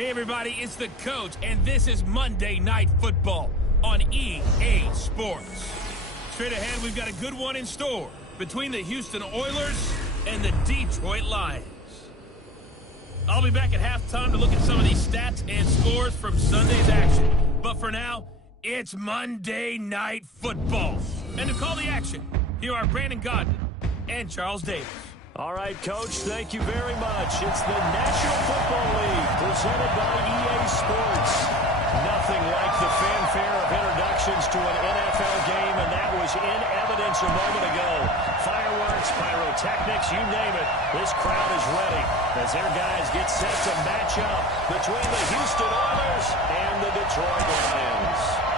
Hey everybody, it's the coach, and this is Monday Night Football on EA Sports. Straight ahead, we've got a good one in store between the Houston Oilers and the Detroit Lions. I'll be back at halftime to look at some of these stats and scores from Sunday's action. But for now, it's Monday Night Football. And to call the action, here are Brandon Godden and Charles Davis. All right, Coach, thank you very much. It's the National Football League presented by EA Sports. Nothing like the fanfare of introductions to an NFL game, and that was in evidence a moment ago. Fireworks, pyrotechnics, you name it. This crowd is ready as their guys get set to match up between the Houston Oilers and the Detroit Lions.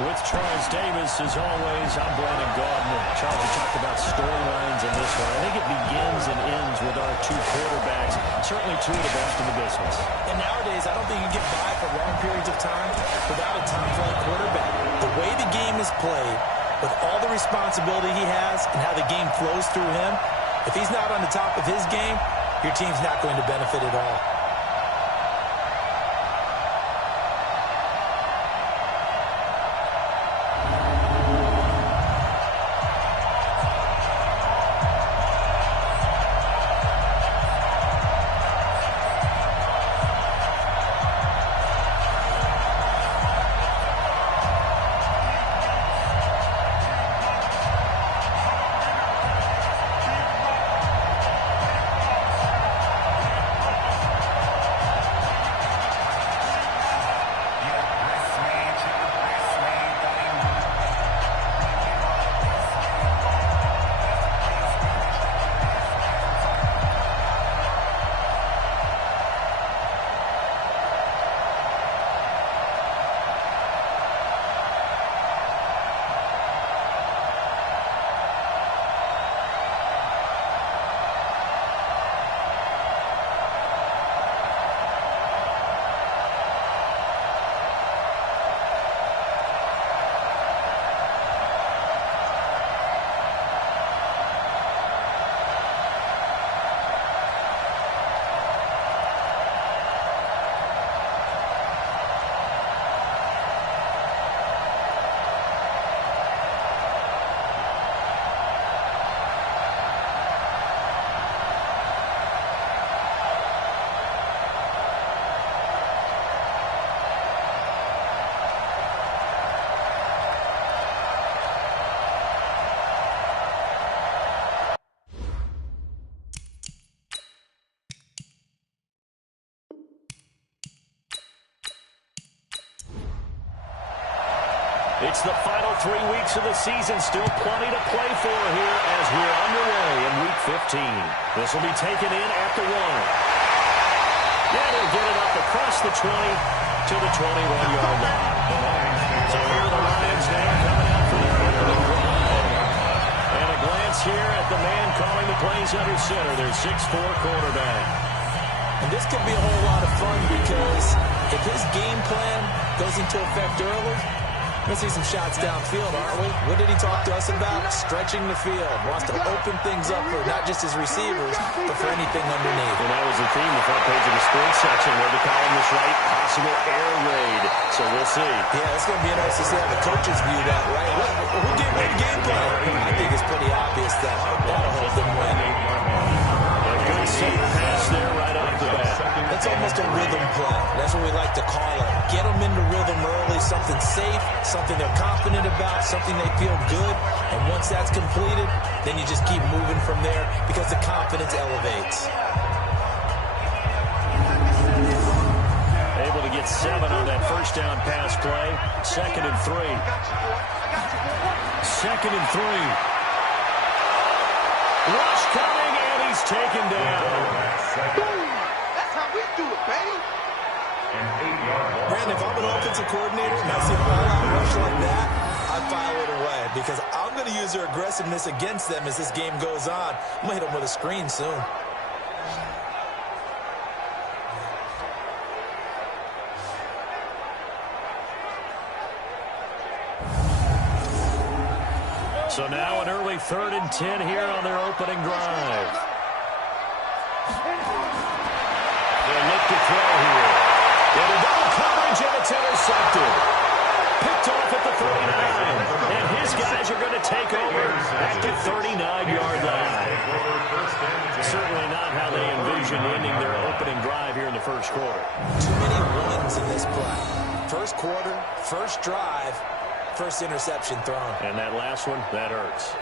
With Charles Davis, as always, I'm Brandon Godden. Charles, we talked about storylines in this one. I think it begins and ends with our two quarterbacks, certainly two of the best in the business. And nowadays, I don't think you can get by for long periods of time without a top-flight quarterback. The way the game is played, with all the responsibility he has and how the game flows through him, if he's not on the top of his game, your team's not going to benefit at all. It's the final 3 weeks of the season. Still plenty to play for here as we're underway in Week 15. This will be taken in at the 1. Yeah, they'll get it up across the 20 to the 21-yard line. So here are the Lions now coming out for their opening drive. And a glance here at the man calling the plays under center, their 6'4 quarterback. And this could be a whole lot of fun because if his game plan goes into effect early, we'll see some shots downfield, aren't we? What did he talk to us about? Stretching the field. Wants to open things up for not just his receivers, but for anything underneath. And that was the theme, the front page of the sports section, where the column was right, possible air raid. So we'll see. Yeah, it's going to be interesting to see how the coaches view that, right? Who gave me the game plan? I think it's pretty obvious that that'll help them win. A good safe pass there right off the bat. It's almost a rhythm play. That's what we like to call it. Get them into rhythm early, something safe, something they're confident about, something they feel good. And once that's completed, then you just keep moving from there because the confidence elevates. Able to get 7 on that first down pass play. 2nd and 3. 2nd and 3. Rush coming, and he's taken down. That's how we do it, baby. Brandon, if I'm an offensive coordinator and I see a all-out rush like that, I file it away because I'm going to use their aggressiveness against them as this game goes on. I'm going to hit them with a screen soon. So now an early 3rd and 10 here on their opening drive. intercepted. Picked off at the 39. And his guys are going to take over at the 39-yard line. Certainly not how they envisioned ending their opening drive here in the first quarter. Too many ones in this play. First quarter, first drive, first interception thrown. And that last one, that hurts.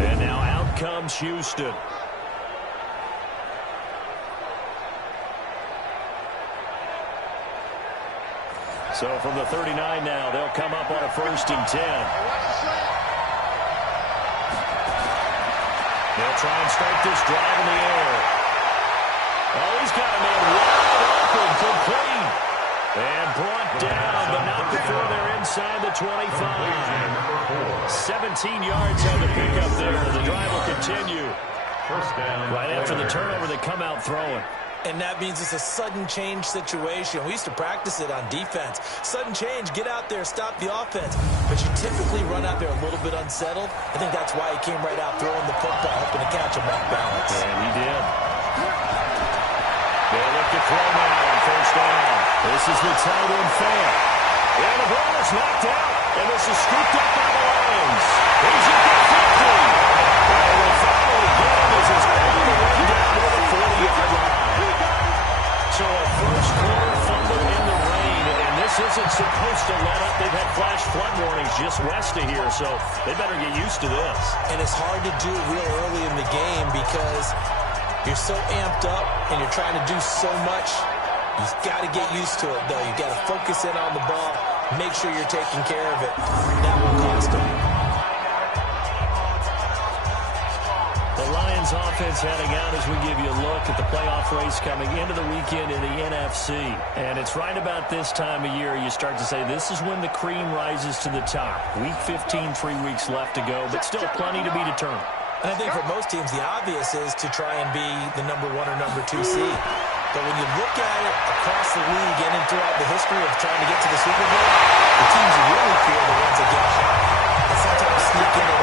And now out comes Houston. So from the 39 now, they'll come up on a 1st and 10. They'll try and start this drive in the air. Oh, he's got a man wide open, complete. And brought down, but not before they're inside the 25. 17 yards on the pickup there. The drive will continue. Right after the turnover, they come out throwing. And that means it's a sudden change situation. We used to practice it on defense. Sudden change, get out there, stop the offense. But you typically run out there a little bit unsettled. I think that's why he came right out throwing the football, hoping to catch him off balance. And he did. They look to throw now on 1st down. This is the tight end fair. And the ball is knocked out. And this is scooped up by the Lions. He's at the 50. And the foul again as it's all the way down to the 40-yard line. So a first quarter fumble in the rain, and this isn't supposed to let up. They've had flash flood warnings just west of here, so they better get used to this. And it's hard to do real early in the game because you're so amped up and you're trying to do so much. You've got to get used to it, though. You've got to focus in on the ball, make sure you're taking care of it. That will cost them. The Lions offense heading out as we give you a look at the playoff race coming into the weekend in the NFC. And it's right about this time of year you start to say this is when the cream rises to the top. Week 15, 3 weeks left to go, but still plenty to be determined. And I think for most teams, the obvious is to try and be the number 1 or number 2 seed. But when you look at it across the league and throughout the history of trying to get to the Super Bowl, the teams you really fear are the ones that get hot and sometimes sneak in a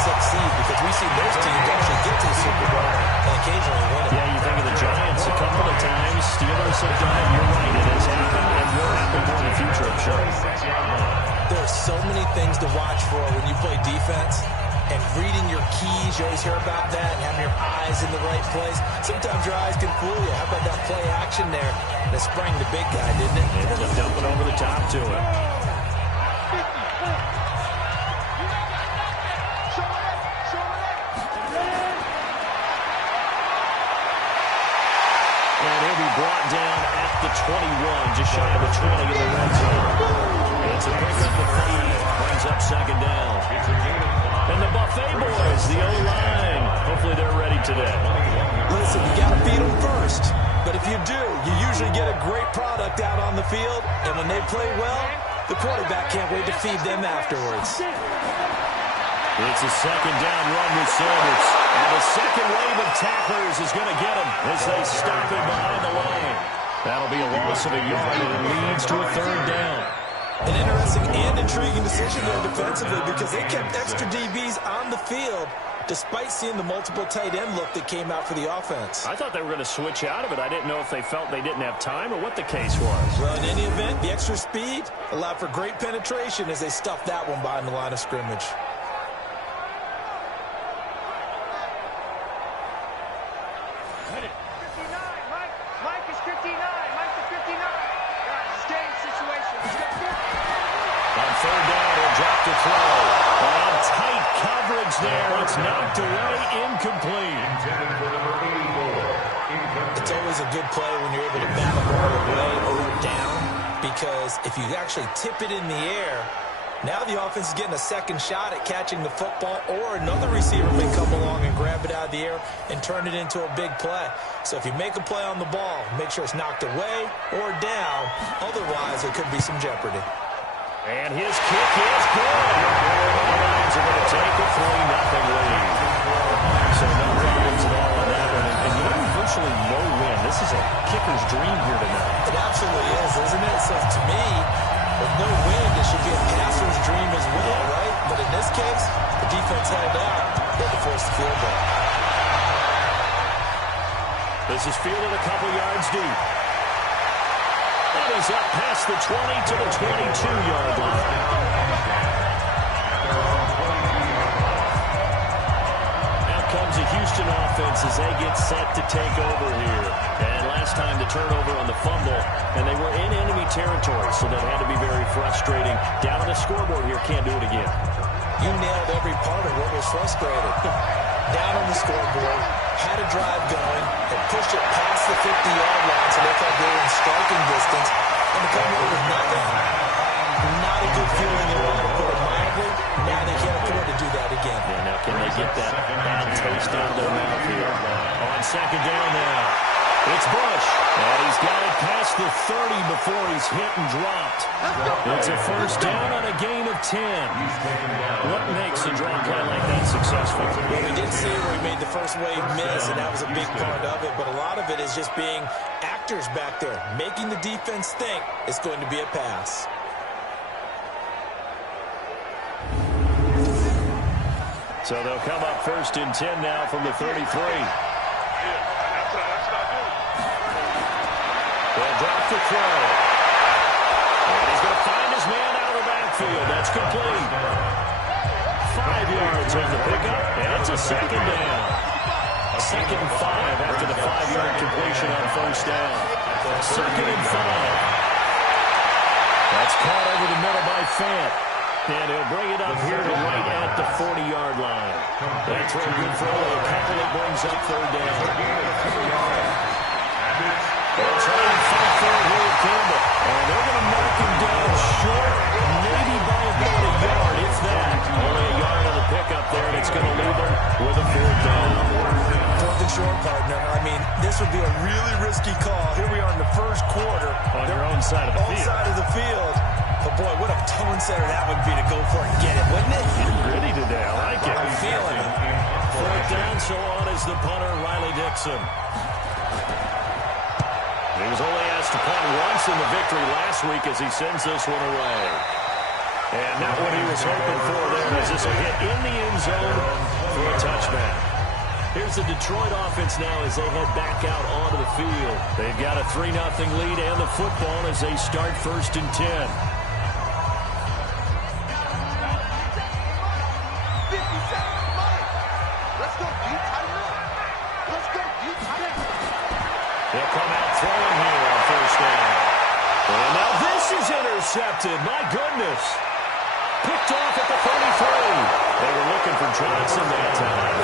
6 seed, because we've seen those teams actually get to the Super Bowl and occasionally win it. Yeah, you think of the Giants a couple of times. Steelers have done it. You're right, it has happened and will happen more in the future, I'm sure. There are so many things to watch for when you play defense. And reading your keys, you always hear about that, and having your eyes in the right place. Sometimes your eyes can fool you. How about that play action there? That sprang the big guy, didn't it? Able to dump it over the top to him. And he'll be brought down at the 21, just shy of the 20 in the red zone. It's a pickup of 5, brings up 2nd down. And the Buffet boys, the O-line, hopefully they're ready today. Listen, you got to feed them first. But if you do, you usually get a great product out on the field. And when they play well, the quarterback can't wait to feed them afterwards. It's a 2nd down run with Sanders. And the second wave of tacklers is going to get him as they stop him behind the line. That'll be a loss of a yard, and it leads to a 3rd down. An interesting and intriguing decision there defensively, because they kept extra DBs on the field despite seeing the multiple tight end look that came out for the offense. I thought they were going to switch out of it. I didn't know if they felt they didn't have time or what the case was. Well, in any event, the extra speed allowed for great penetration as they stuffed that one behind the line of scrimmage. To throw. And tight coverage there. It's knocked away, incomplete. It's always a good play when you're able to bat the ball away or down, because if you actually tip it in the air, now the offense is getting a second shot at catching the football, or another receiver may come along and grab it out of the air and turn it into a big play. So if you make a play on the ball, make sure it's knocked away or down. Otherwise, there could be some jeopardy. And his kick is good. The Lions are going to take a 3-0 lead. So no problems at all on that one. And you know, virtually no win. This is a kicker's dream here tonight. It absolutely is, isn't it? So to me, with no win, it should be a passer's dream as well, right? But in this case, the defense held out. They had to force the field goal. This is fielded a couple yards deep. And he's up past the 20 to the 22-yard line. Comes the Houston offense as they get set to take over here. And last time the turnover on the fumble, and they were in enemy territory, so that had to be very frustrating. Down on the scoreboard here, can't do it again. You nailed every part of what was frustrated. Down on the scoreboard, had a drive going, and pushed it past the 50-yard line so they thought they were in striking distance, and to come away with nothing. Not a good feeling at all, to put it mildly. Now they can't afford to do that again. Yeah, now can they get that bad taste out of their mouth here? On second down now, it's Bush. And he's got it past the 30 before he's hit and dropped. It's a first down on a gain of 10. What makes a draw play like that successful? Well, we did see where he made the first wave miss, and that was a big part of it. But a lot of it is just being actors back there, making the defense think it's going to be a pass. So they'll come up first and 10 now from the 33. They'll drop the throw. And he's going to find his man out of the backfield. That's complete. 5 yards on the pickup, and it's a second down. Second and 5 after the 5-yard completion on first down. Second and 5. That's caught over the middle by Fant. And he'll bring it up here to right at the 40-yard line. That throw good for only a couple. It brings up third down. They'll try and fight for it here at Campbell. And they're going to mark him down short, maybe by about a yard, if that. Only a yard on the pickup there, and it's going to leave them with a fourth down. Fourth and short, partner. I mean, this would be a really risky call. Here we are in the first quarter. On your own side of the field. Own side of the field. But, boy, what a tone setter that would be to go for it and get it, wouldn't it? You're gritty today. I like it. I'm feeling it. Fourth down, so on is the punter, Riley Dixon. He was only asked to punt once in the victory last week as he sends this one away. And not what he was hoping for there, as this will hit in the end zone for a touchback. Here's the Detroit offense now as they head back out onto the field. They've got a 3-0 lead and the football as they start first and 10. They'll come out throwing here on first down. And now this is intercepted. My goodness. Picked off at the 33. They were looking for Johnson that time.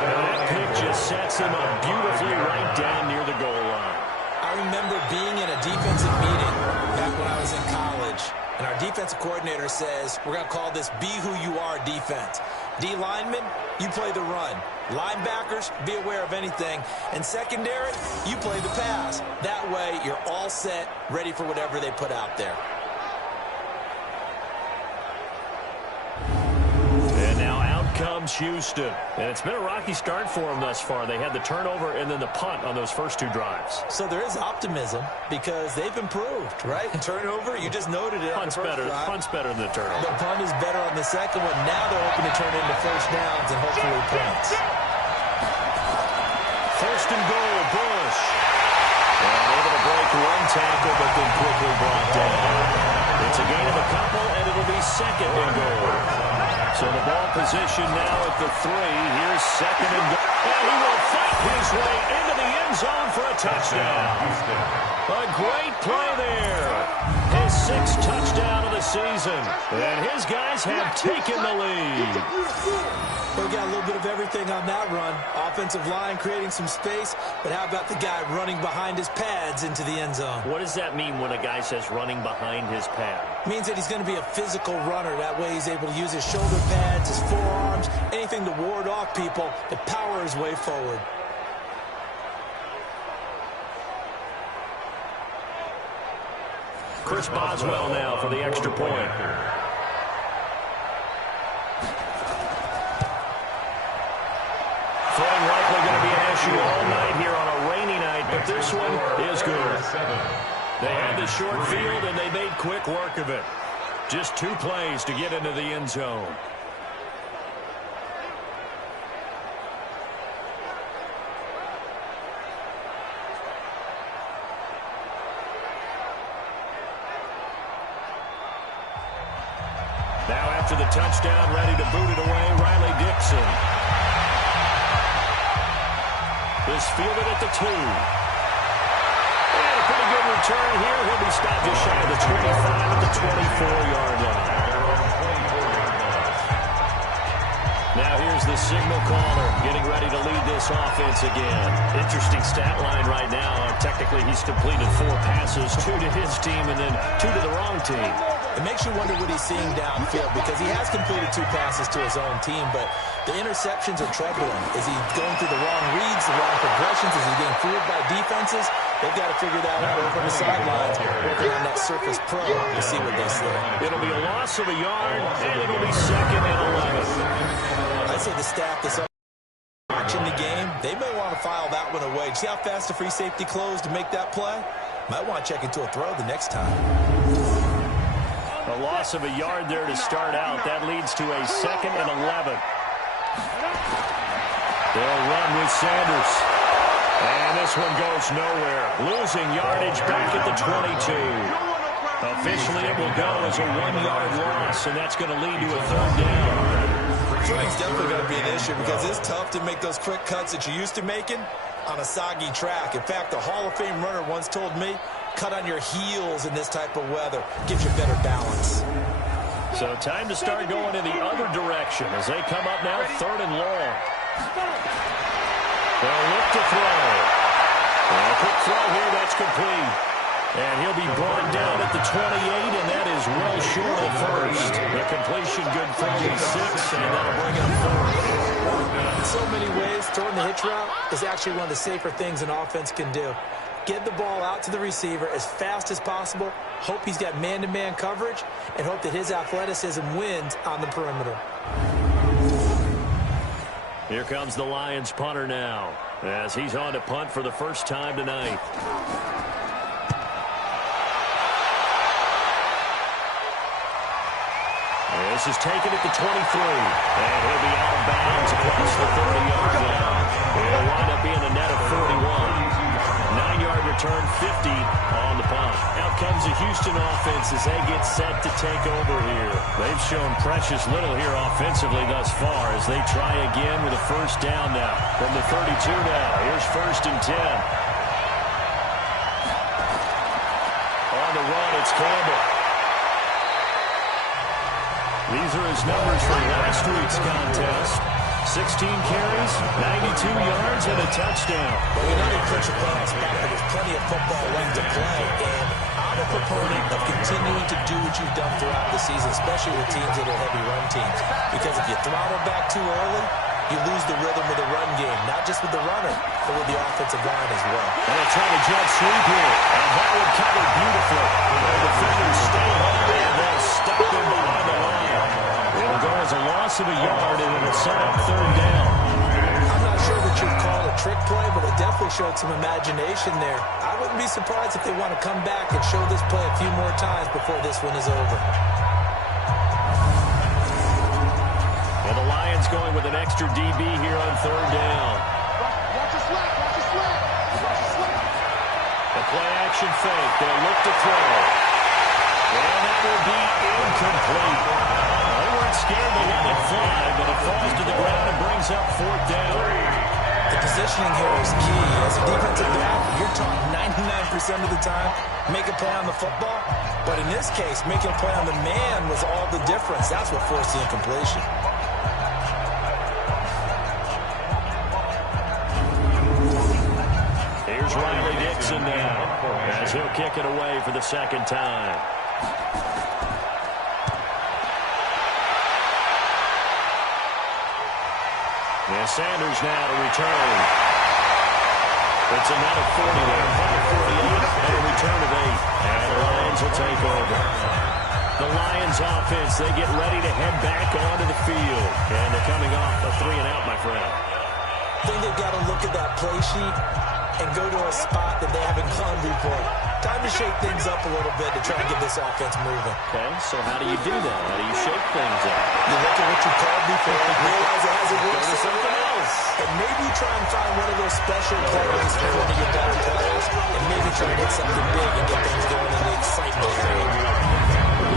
And that pick just sets him up beautifully right down near the goal line. I remember being in a defensive meeting back when I was in college, and our defensive coordinator says, we're going to call this Be Who You Are defense. D linemen, you play the run. Linebackers, be aware of anything. And secondary, you play the pass. That way, you're all set, ready for whatever they put out there. And now out comes Houston. And it's been a rocky start for them thus far. They had the turnover and then the punt on those first 2 drives. So there is optimism because they've improved, right? Turnover, you just noted it. Punt's better than the turnover. The punt is better on the second one. Now they're hoping to turn into first downs and hopefully points. First and goal, Bush. And able to break one tackle, but then quickly brought down. It's a gain of a couple, and it'll be second and goal. So the ball position now at the 3. Here's second and goal. And he will fight his way into the end zone for a touchdown. A great play there. His 6th touchdown of the season. And his guys have taken the lead. We got a little bit of everything on that run. Offensive line creating some space, but how about the guy running behind his pads into the end zone? What does that mean when a guy says running behind his pad? Means that he's going to be a physical runner. That way he's able to use his shoulder pads, his forearms, anything to ward off people, to power his way forward. Chris Boswell now for the extra point. Throwing likely going to be an issue all night here on a rainy night, but this one is good. They had the short field, and they made quick work of it. Just 2 plays to get into the end zone. Now after the touchdown, ready to boot it away, Riley Dixon. Is fielded at the 2. And a pretty good return here. He'll be stopped just shy of the 25 at the 24-yard line. Now here's the signal caller getting ready to lead this offense again. Interesting stat line right now. Technically, he's completed 4 passes, 2 to his team and then 2 to the wrong team. It makes you wonder what he's seeing downfield because he has completed 2 passes to his own team, but the interceptions are troubling. Is he going through the wrong reads, the wrong progressions? Is he getting fooled by defenses? They've got to figure that out over the sidelines, working on that Surface Pro to see what they say. It'll be a loss of a yard, and it'll be 2nd and 11. I'd say the staff that's watching the game, they may want to file that one away. See how fast the free safety closed to make that play? Might want to check into a throw the next time. A loss of a yard there to start out. That leads to a 2nd and 11. They'll run with Sanders. And this one goes nowhere. Losing yardage back at the 22. Officially, it will go as a 1-yard loss, and that's going to lead to a 3rd down. Flank's definitely going to be an issue because it's tough to make those quick cuts that you're used to making on a soggy track. In fact, the Hall of Fame runner once told me, cut on your heels in this type of weather. Gives you better balance. So time to start going in the other direction as they come up now 3rd and long. They'll look to throw. And a quick throw here, that's complete. And he'll be brought down at the 28, and that is well short of first. The completion good for 6, and that'll bring up 4th. In so many ways, throwing the hitch route is actually one of the safer things an offense can do. Get the ball out to the receiver as fast as possible, hope he's got man-to-man coverage, and hope that his athleticism wins on the perimeter. Here comes the Lions punter now, as he's on to punt for the first time tonight. This is taken at the 23, and he'll be out of bounds across the 30-yard line. It'll wind up being a net of 41. 9-yard return, 50 on the punt. Out comes the Houston offense as they get set to take over here. They've shown precious little here offensively thus far as they try again with a 1st down now. From the 32 now, here's 1st and 10. On the run, it's Campbell. These are his numbers from last week's contest. 16 carries, 92 yards, and a touchdown. Well, we know they put your playoffs back, but there's plenty of football left to play. And I'm a proponent of continuing to do what you've done throughout the season, especially with teams that are heavy run teams. Because if you throttle back too early, you lose the rhythm of the run game, not just with the runner, but with the offensive line as well. And they'll try to jet sweep here. And that would cover beautifully. The defenders stay on and they'll stop him behind the line. It'll go as a loss of a yard, and it'll set up 3rd down. I'm not sure that you'd call it a trick play, but it definitely showed some imagination there. I wouldn't be surprised if they want to come back and show this play a few more times before this one is over. And the Lions going with an extra DB here on 3rd down. Watch the slap, watch the slap, watch the slap. A play-action fake. They'll look to throw. And that will be incomplete. They weren't scared to let it fly, but it falls to the ground and brings up 4th down. The positioning here is key. As a defensive back, you're taught 99% of the time, make a play on the football. But in this case, making a play on the man was all the difference. That's what forced the incompletion. Here's Riley Dixon now, as he'll kick it away for the 2nd time. And Sanders now to return. It's a net of 40 there, 5:48, and a return of 8. And the Lions will take over. The Lions offense, they get ready to head back onto the field. And they're coming off a 3-and-out, my friend. I think they've got to look at that play sheet and go to a spot that they haven't gone before. Time to shake things up a little bit to try and get this offense moving. Okay, so how do you do that? How do you shake things up? You look at what you called before, realize it hasn't worked for something else. And maybe try and find one of those special plays for one of your better players, and maybe try and hit something big and get things going in the excitement area.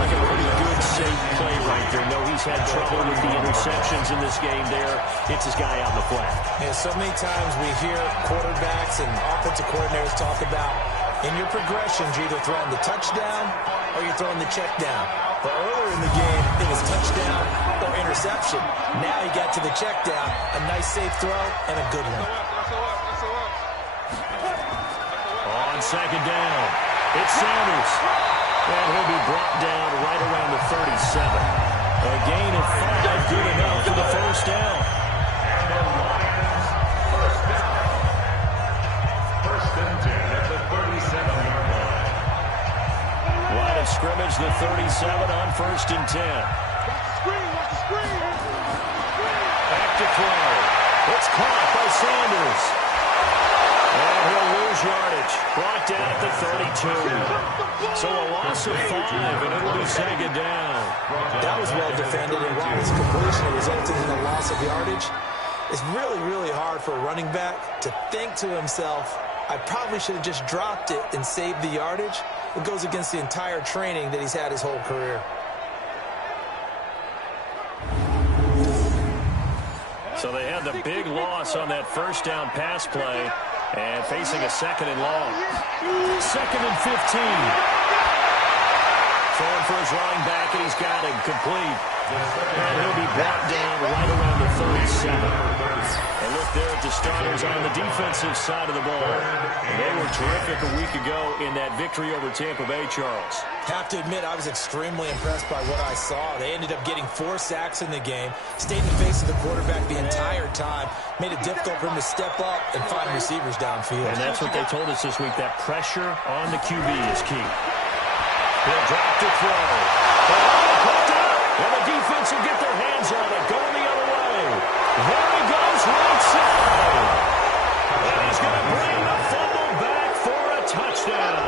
Like a pretty good, safe play right there. had trouble with the interceptions in this game there. It's his guy out in the flat. Yeah, so many times we hear quarterbacks and offensive coordinators talk about in your progressions, you're either throwing the touchdown or you're throwing the check down. But earlier in the game, it was touchdown or interception. Now he got to the check down, a nice safe throw, and a good one. On second down, it's Sanders. And he'll be brought down right around the 37. A gain of 5, good enough for the first down. And the Lions, first down. First and 10 at the 37-yard line. Line of scrimmage, the 37 on first and 10. Watch the screen. Back to throw. It's caught by Sanders. And he'll lose yardage. Brought down at the 32. So a loss of 5, and it'll be second down. That was well defended, and while his completion resulted in a loss of yardage, it's really, really hard for a running back to think to himself, I probably should have just dropped it and saved the yardage. It goes against the entire training that he's had his whole career. So they had the big loss on that first down pass play, and facing a second and long. Second and 15. Throwing for his running back, and he's got him complete. And he'll be brought down right around the 37. And look there at the starters on the defensive side of the ball. And they were terrific a week ago in that victory over Tampa Bay, Charles. Have to admit, I was extremely impressed by what I saw. They ended up getting 4 sacks in the game, stayed in the face of the quarterback the entire time, made it difficult for him to step up and find receivers downfield. And that's what they told us this week, that pressure on the QB is key. He'll drop to throw. And the defense will get their hands on it, going the other way. There he goes, right side. And he's going to bring the fumble back for a touchdown.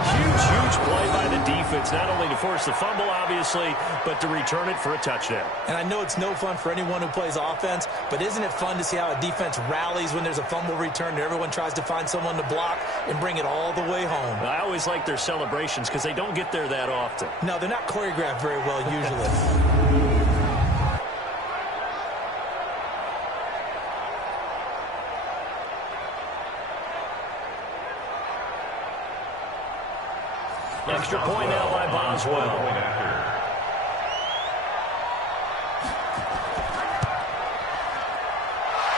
Huge play by the defense, not only to force the fumble, obviously, but to return it for a touchdown. And I know it's no fun for anyone who plays offense, but isn't it fun to see how a defense rallies when there's a fumble return and everyone tries to find someone to block and bring it all the way home? I always like their celebrations because they don't get there that often. No, they're not choreographed very well usually. Extra point now by Boswell.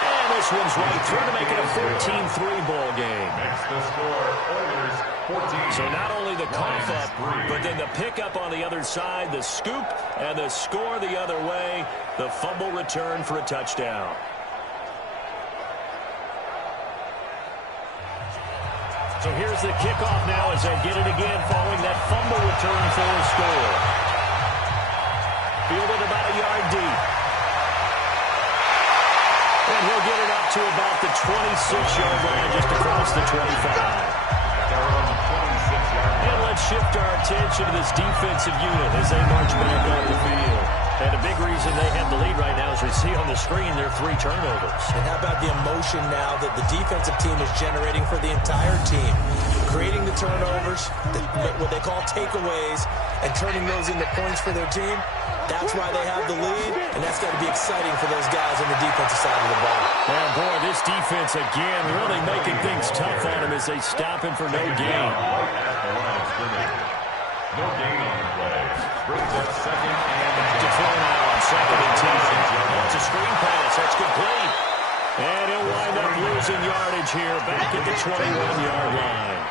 And this one's right through to make it a 14-3 ball game. Makes the score, Oilers 14. So not only the cough up, but then the pickup on the other side, the scoop, and the score the other way. The fumble return for a touchdown. So here's the kickoff now as they get it again following that fumble return for a score. Fielded about a yard deep. And he'll get it up to about the 26-yard line just across the 25. And let's shift our attention to this defensive unit as they march back on the field. And a big reason they have the lead right now, as we see on the screen, their 3 turnovers. And how about the emotion now that the defensive team is generating for the entire team? Creating the turnovers, what they call takeaways, and turning those into points for their team. That's why they have the lead, and that's got to be exciting for those guys on the defensive side of the ball. And boy, this defense again really making things tough on them as they stop him for no gain. No gain on the play. Brings up second and To throw now on second and 10. It's a screen pass. That's complete. And he'll wind up losing yardage here back at the 21-yard line.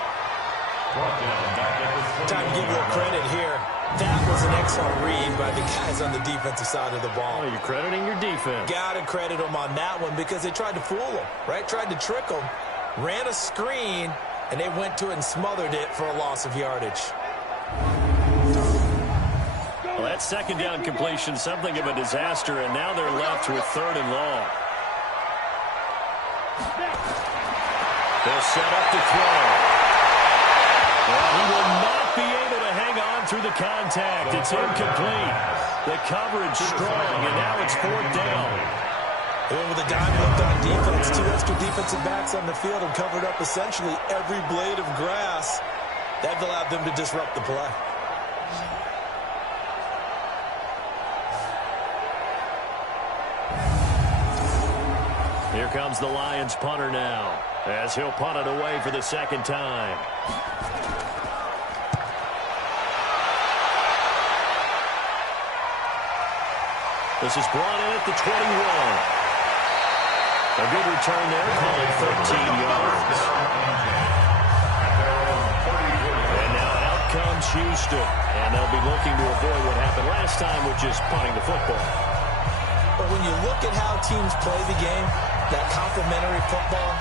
Time to give a little credit here. That was an excellent read by the guys on the defensive side of the ball. Oh, you're crediting your defense. Got to credit them on that one because they tried to fool them, right? Tried to trick them, ran a screen, and they went to it and smothered it for a loss of yardage. Well, that second down completion, something of a disaster, and now they're left with 3rd and long. They'll set up to throw. Well, he will not be able to hang on through the contact. It's incomplete. The coverage strong, and now it's 4th down. And with a dime left on defense, 2 extra defensive backs on the field and covered up essentially every blade of grass. That allowed them to disrupt the play. comes the Lions punter now, as he'll punt it away for the second time. This is brought in at the 21. A good return there, call it 13 yards. And now out comes Houston, and they'll be looking to avoid what happened last time, which is punting the football. But when you look at how teams play the game, that complementary football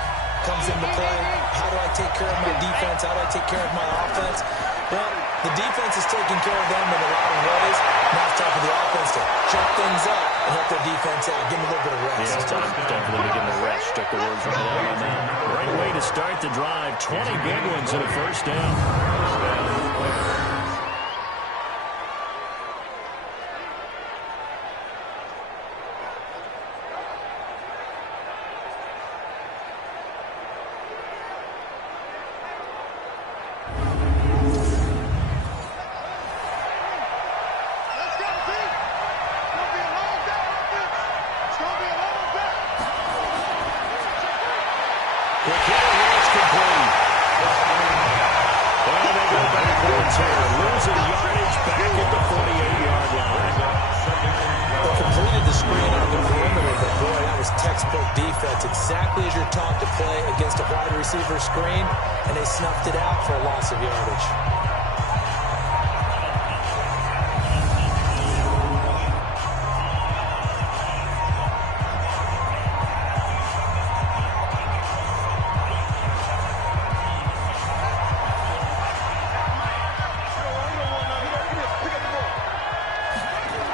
comes into play. How do I take care of my defense? How do I take care of my offense? Well, the defense is taking care of them in a lot of ways. Now it's time for the offense to jump things up and help their defense out. Give them a little bit of rest. Yeah, it's time for them to get the rest. Took the words right out of my mouth. Great way to start the drive. 20 big ones and a first down. Exactly as you're taught to play against a wide receiver screen, and they snuffed it out for a loss of yardage.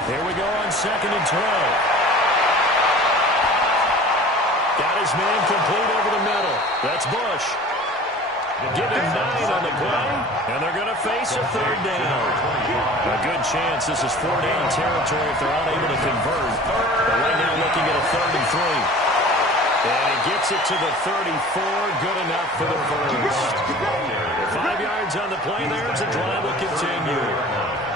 Here we go on 2nd and 12. His man complete over the middle. That's Bush. Give him 9 on the play, and they're going to face a 3rd down. A good chance this is 4-down territory if they're unable to convert. But right now looking at a 3rd and 3. And he gets it to the 34. Good enough for the first. 5 yards on the play there as the drive will continue.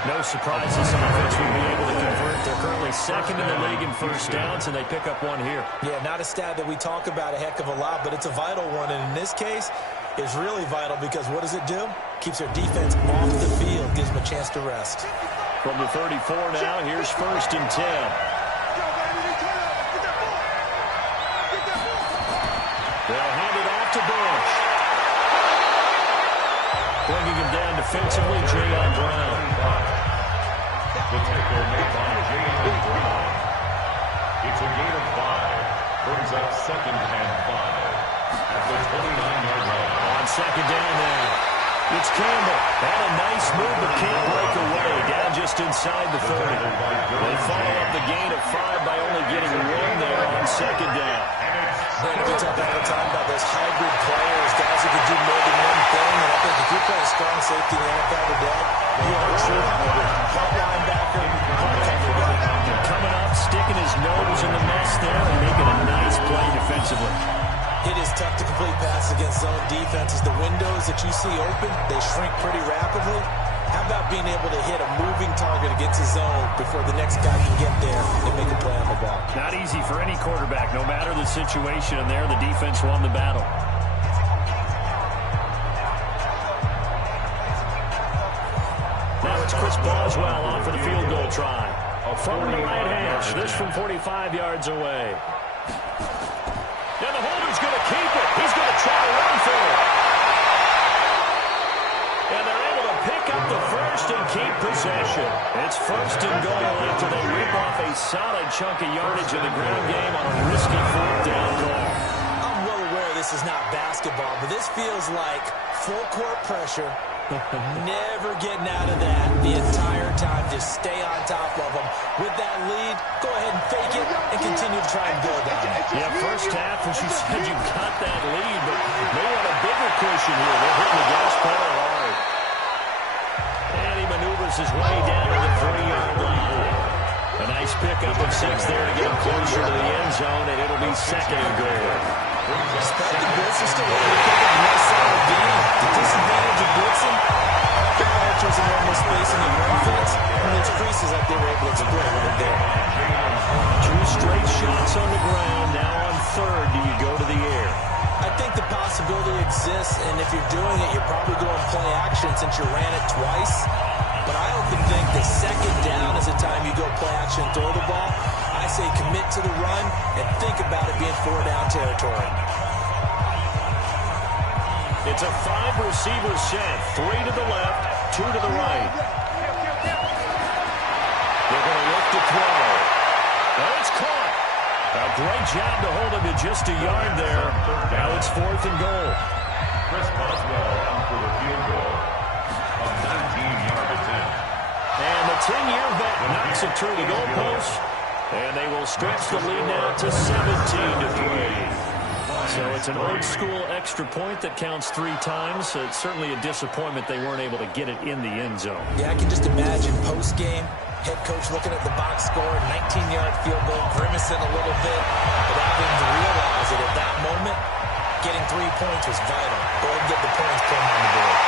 No surprise this offense will be able to convert. They're currently 2nd in the league in first downs, and they pick up one here. Yeah, not a stat that we talk about a heck of a lot, but it's a vital one. And in this case, it's really vital because what does it do? Keeps their defense off the field, gives them a chance to rest. From the 34 now, here's 1st and 10. They'll hand it off to Bush. Bringing him down defensively, J.R. Brown. The tackle made by J.R. Brown. It's a gain of 5. Brings up 2nd and 5 at the 29-yard line. On 2nd down now. It's Campbell. Had a nice move, but can't break away. Down just inside the 30. They follow up the gain of 5 by only getting 1 there on 2nd down. Brandon, we talk all the time about those hybrid players, guys who can do more than one thing. And I think if you're playing strong safety in the NFL today, you are a true hybrid. Hard linebacker, hard cover guy. Coming up, sticking his nose in the mess there and making a nice play defensively. It is tough to complete passes against zone defenses. The windows that you see open, they shrink pretty rapidly. How about being able to hit a moving target against a zone before the next guy can get there and make a play on the ball? Not easy for any quarterback, no matter the situation. And there, the defense won the battle. Now it's Chris Boswell on for the field goal try. From the right hash, this from 45 yards away. And the holder's going to keep it. He's going to try to run for it. And they're able to pick up the first and keep possession. It's 1st and goal after they rip off a solid chunk of yardage in the ground game on a risky 4th down call. I'm well aware this is not basketball, but this feels like full court pressure. Never getting out of that the entire time. Just stay on top of them. With that lead, go ahead and fake it and continue to try and build on it. Yeah, first half, as you said, you got that lead, but they want a bigger cushion here. They're hitting the gas pedal hard. And he maneuvers his way down to the 3-yard line. A nice pickup of 6 there to get him closer to the end zone, and it'll be 2nd and goal. Expected blitz is still able to pick up a nice solid gain. The disadvantage of blitzing, the archers in normal spacing and run fits, and those creases that they were able to exploit right there. Two straight shots on the ground. Now on third, do you go to the air? I think the possibility exists, and if you're doing it, you're probably going play action since you ran it twice. But I often think the second down is the time you go play action and throw the ball. I say commit to the run and think about it being 4-down territory. It's a 5-receiver set. 3 to the left, 2 to the right. They're going to look to throw. Oh, it's caught. A great job to hold him to just a yard there. Now it's 4th and goal. Chris Boswell out for the field goal. A 19-yard attempt. And the 10-year vet knocks it through the goalpost. And they will stretch the lead now to 17-3. So it's an old-school extra point that counts 3 times. So it's certainly a disappointment they weren't able to get it in the end zone. Yeah, I can just imagine post-game, head coach looking at the box score, 19-yard field goal, grimacing a little bit, but having to realize that at that moment, getting 3 points was vital. Go ahead and get the points, put them on the board.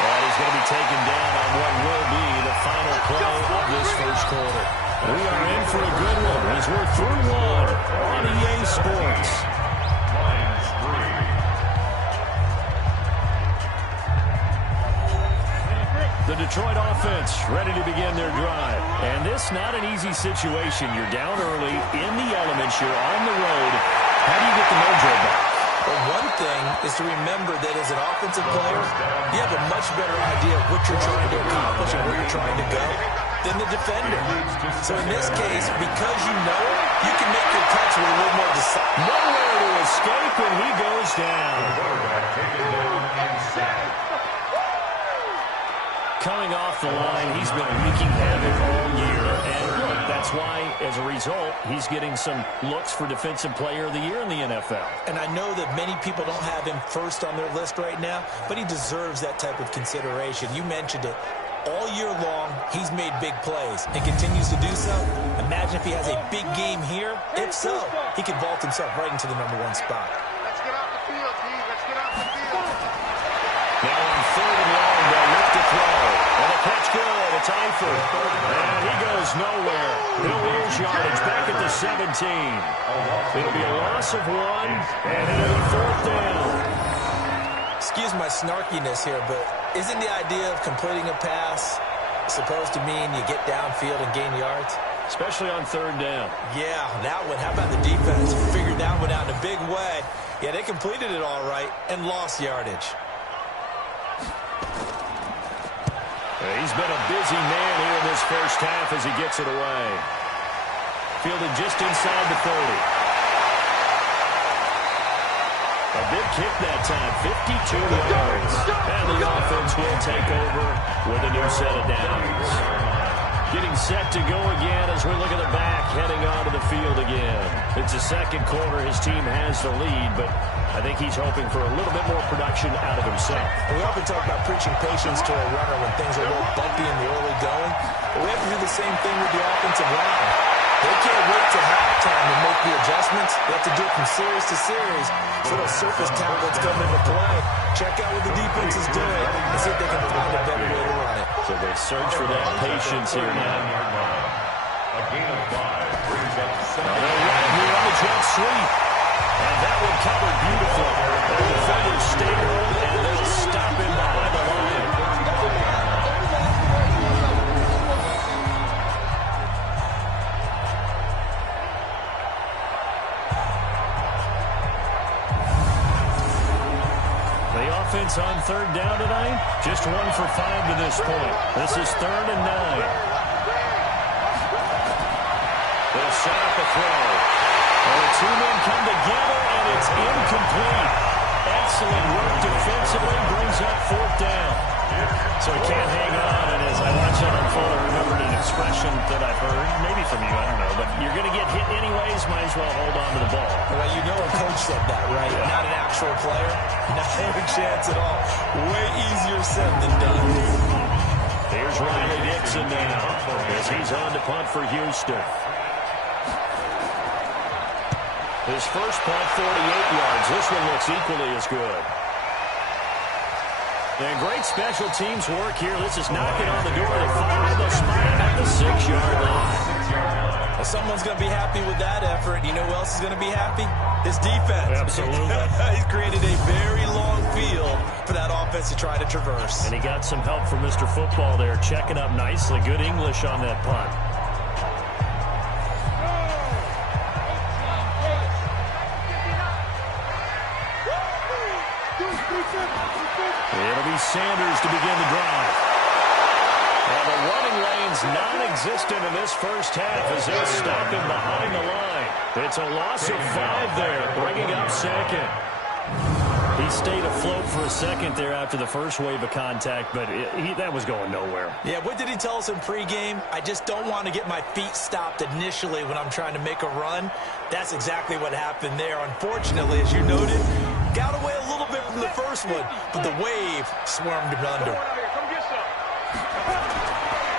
And he's going to be taken down on what will be the final play of this first quarter. We are in for a good one as we're through one on EA Sports. Lions 3. The Detroit offense ready to begin their drive. And this not an easy situation. You're down early, in the elements, you're on the road. How do you get the mojo back? Well, one thing is to remember that as an offensive player, you have a much better idea of what you're trying to accomplish and where you're trying to go than the defender. So in this case, because you know it, you can make your cuts with a little more decisive. Nowhere to escape, and he goes down. Quarterback taken down and sacked. Coming off the line, he's been wreaking havoc all year. And look, that's why, as a result, he's getting some looks for Defensive Player of the Year in the NFL. And I know that many people don't have him first on their list right now, but he deserves that type of consideration. You mentioned it. All year long, he's made big plays and continues to do so. Imagine if he has a big game here. If so, he could vault himself right into the #1 spot. Let's get off the field, D. Let's get off the field. Now on 3rd and long, they'll look to throw. And the catch good. It's Eifert. And he goes nowhere. He'll lose yardage back at the 17. It'll be a loss of 1, and it'll be 4th down. Excuse my snarkiness here, but isn't the idea of completing a pass supposed to mean you get downfield and gain yards? Especially on 3rd down. Yeah, that one. How about the defense? Figured that one out in a big way. Yeah, they completed it all right and lost yardage. He's been a busy man here in this first half as he gets it away. Fielded just inside the 30. A big kick that time, 52 yards. And the offense will take over with a new set of downs. Getting set to go again as we look at the back, heading onto the field again. It's the second quarter. His team has the lead, but I think he's hoping for a little bit more production out of himself. We often talk about preaching patience to a runner when things are a little bumpy in the early going, but we have to do the same thing with the offensive line. They can't wait to halftime and make the adjustments. They have to do it from series to series. So those surface tablets come into play. Check out what the defense is doing and see if they can find a better way to run it. So they search for that patience here now. A gain of 5 brings up 7. They're right here on the jet sweep. And that one covered beautifully. The defenders stay home, and they'll stop him behind the line. The offense on 3rd down tonight, just 1 for 5 to this point. This is 3rd and 9. They'll set up a throw. And the 2 men come together, and it's incomplete. Excellent work defensively, brings up 4th down. So he can't hang on, and as I watch that unfold, I remembered an expression that I've heard, maybe from you, I don't know, but you're going to get hit anyways, might as well hold on to the ball. Well, you know a coach said that, right? Yeah. Not an actual player. Not a chance at all. Way easier said than done. Here's Riley Dixon now, as he's on to punt for Houston. His first punt, 48 yards. This one looks equally as good. And great special teams work here. This is knocking on the door of the 5. They'll spot him at the 6-yard line. A someone's going to be happy with that effort. You know who else is going to be happy? His defense. Absolutely. He's created a very long field for that offense to try to traverse. And he got some help from Mr. Football there, checking up nicely. Good English on that punt. It'll be Sanders to begin the drive. And the running lane's non-existent in this first half as they stop him behind the line. It's a loss of 5 there, bringing up second. He stayed afloat for a second there after the first wave of contact, but that was going nowhere. Yeah, what did he tell us in pregame? I just don't want to get my feet stopped initially when I'm trying to make a run. That's exactly what happened there. Unfortunately, as you noted, got away a little bit from the first one, but the wave swarmed him under.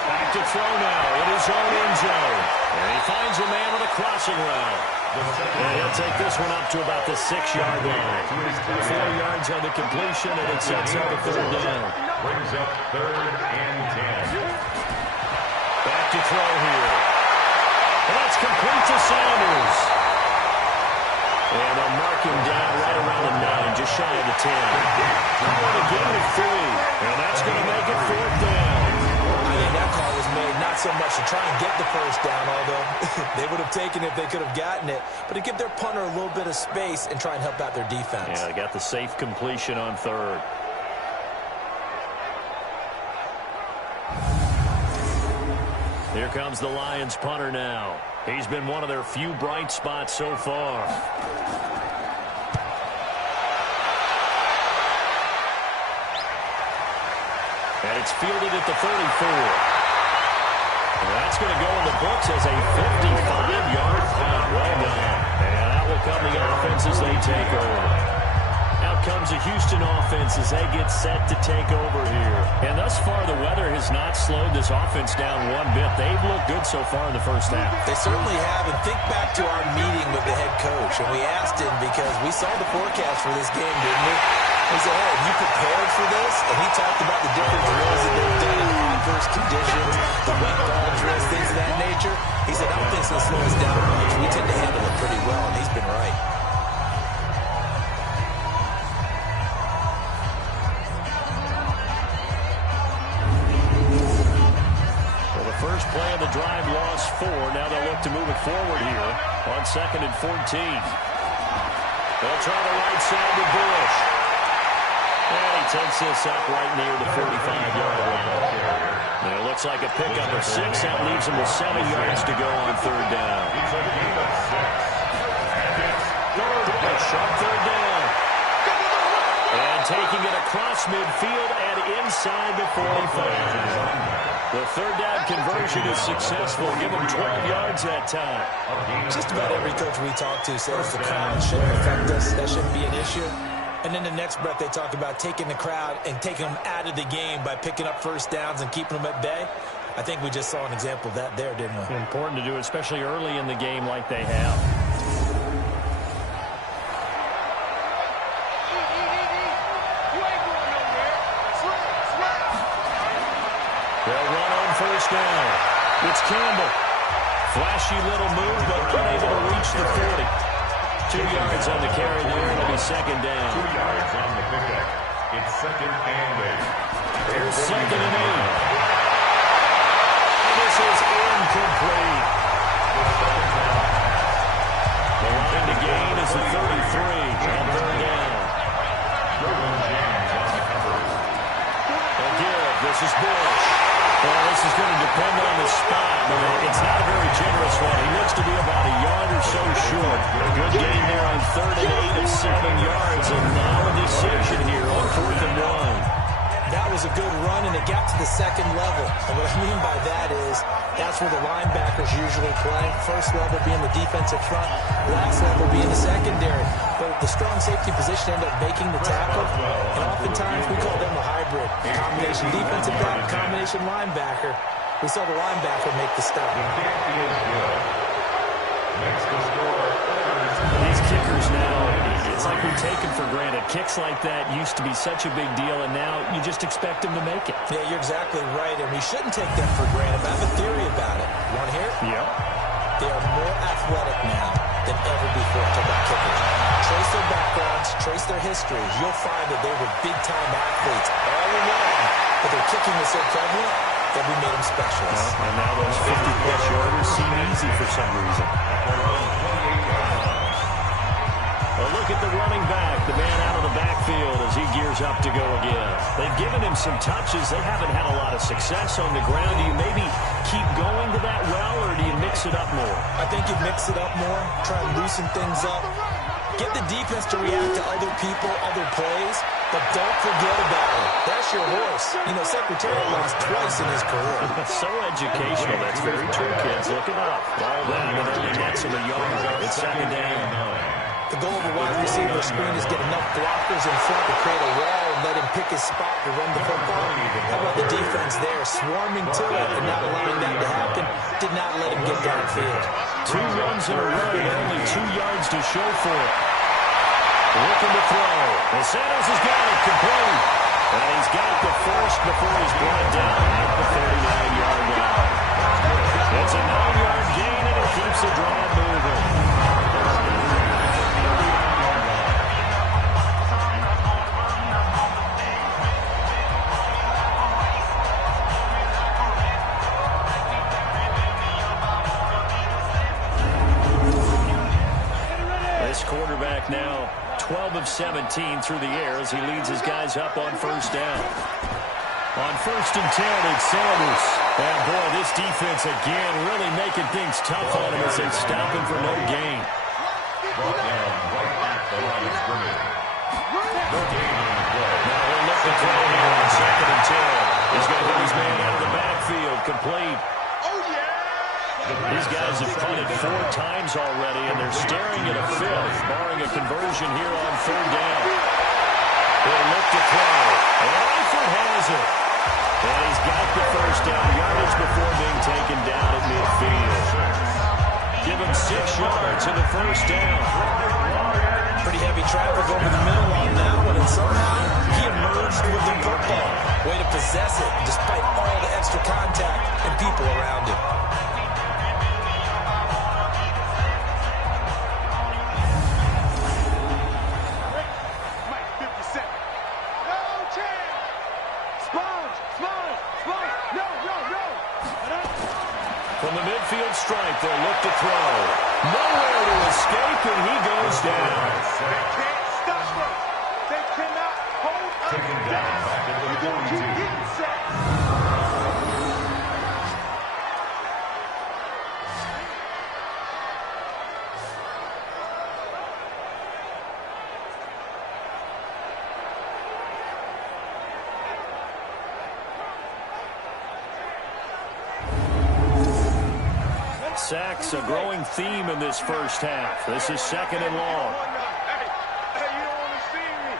Back to throw now in his own end zone. And he finds a man on a crossing route. And he'll take this one up to about the 6-yard line. 4 yards on the completion, and it sets up a third down. Brings up 3rd and 10. Back to throw here. And that's complete to Sanders. And they'll mark him down right around the 9, just shy of the 10. Call it a gain of 3. And that's going to make it 4th down. That call was made not so much to try and get the first down, although they would have taken it if they could have gotten it, but to give their punter a little bit of space and try and help out their defense. Yeah, they got the safe completion on 3rd. Here comes the Lions punter now. He's been one of their few bright spots so far. And it's fielded at the 34. And that's going to go in the books as a 55-yard punt. Well done. And that will come the offense as they take over. Out comes the Houston offense as they get set to take over here. And thus far, the weather has not slowed this offense down one bit. They've looked good so far in the first half. They certainly have. And think back to our meeting with the head coach. And we asked him because we saw the forecast for this game, didn't we? He said, hey, have you prepared for this? And he talked about the different drills that they've done in adverse conditions, the wet ball drills, things of that nature. He said, I don't think it's going to slow us down much. We tend to handle it pretty well, and he's been right. Well, the first play of the drive lost 4. Now they'll look to move it forward here on 2nd and 14. They'll try the right side to Bush. And he takes this up right near the 45-yard line. And it looks like a pickup of 6. That leaves him with 7 yards to go on 3rd down. It's a gain of 6. And it's 3rd A sharp 3rd down. And taking it across midfield and inside the 45. The 3rd down conversion is successful. Give him 12 yards that time. Just about every coach we talk to says the crowd shouldn't affect us. That shouldn't be an issue. And in the next breath, they talk about taking the crowd and taking them out of the game by picking up first downs and keeping them at bay. I think we just saw an example of that there, didn't we? Important to do, especially early in the game like they have. They'll run on first down. It's Campbell. Flashy little move, but unable to reach the 40. 2 yards on the carry there. It'll be 2nd down. 2 yards on the pickup. It's 2nd and 8. Here's 2nd and 8. And this is incomplete. The line to gain is the 33 on 3rd down. Again, this is Bush. Well, this is going to depend on the spot, but it's not a very generous one. He looks to be about a yard or so short. A good gain there on 3rd and 8 of 7 yards, and now a decision here on 4th and 1. That was a good run, and it got to the 2nd level. And what I mean by that is that's where the linebackers usually play. First level being the defensive front, last level being the secondary. But the strong safety position ended up making the tackle, and oftentimes we call them a hybrid. Combination defensive back, combination linebacker. We saw the linebacker make the stop. Next to score. These kickers now, it's like we take them for granted. Kicks like that used to be such a big deal, and now you just expect them to make it. Yeah, you're exactly right, and we shouldn't take them for granted. I have a theory about it. You want to hear it? Yep. They are trace their history, you'll find that they were big-time athletes all along, but their kicking was so prevalent that we made them specialists. And now those 50-plus yarders seem easy for some reason. A look at the running back, the man out of the backfield as he gears up to go again. They've given him some touches. They haven't had a lot of success on the ground. Do you maybe keep going to that well, or do you mix it up more? I think you mix it up more, try and loosen things up. Get the defense to react to other people, other plays, but don't forget about it. That's your horse. You know, Secretariat lost twice in his career. So educational. That's very true, kids. Look it up. All that and only nets him a yard. It's second down. The goal of a wide receiver screen is get enough blockers in front to create a wall and let him pick his spot to run the football. How about the defense there, swarming to it and not allowing that to happen? Did not let him get downfield. 2 runs in a row and only 2 yards to show for it. Looking to throw. And Sanders has got it complete. And he's got the first before he's brought down at the 39-yard line. It's a 9-yard gain, and it keeps the drive moving. This quarterback now 12 of 17 through the air as he leads his guys up on first down. On 1st and 10, it's Sanders. And boy, this defense again really making things tough on him as they stop him for no gain. Brought down right at the line of scrimmage. No gain on the play. Now he'll look to throw here on 2nd and 10. He's going to get his man out of the backfield, complete. These guys have punted 4 times already, and they're staring at a 5th, barring a conversion here on 3rd down. They'll look to throw, and Eifert has it. And he's got the first down, yardage before being taken down at midfield. Give him 6 yards to the first down. Pretty heavy traffic over the middle on that one, and somehow he emerged with the football. Way to possess it, despite all the extra contact and people around him. From the midfield stripe, they'll look to throw. Nowhere to escape, and he goes down. They can't stop him. They cannot hold up. Taken down back at the 42. Keep getting set. Sacks, a growing theme in this first half. This is 2nd and long. Hey, you don't want to see me.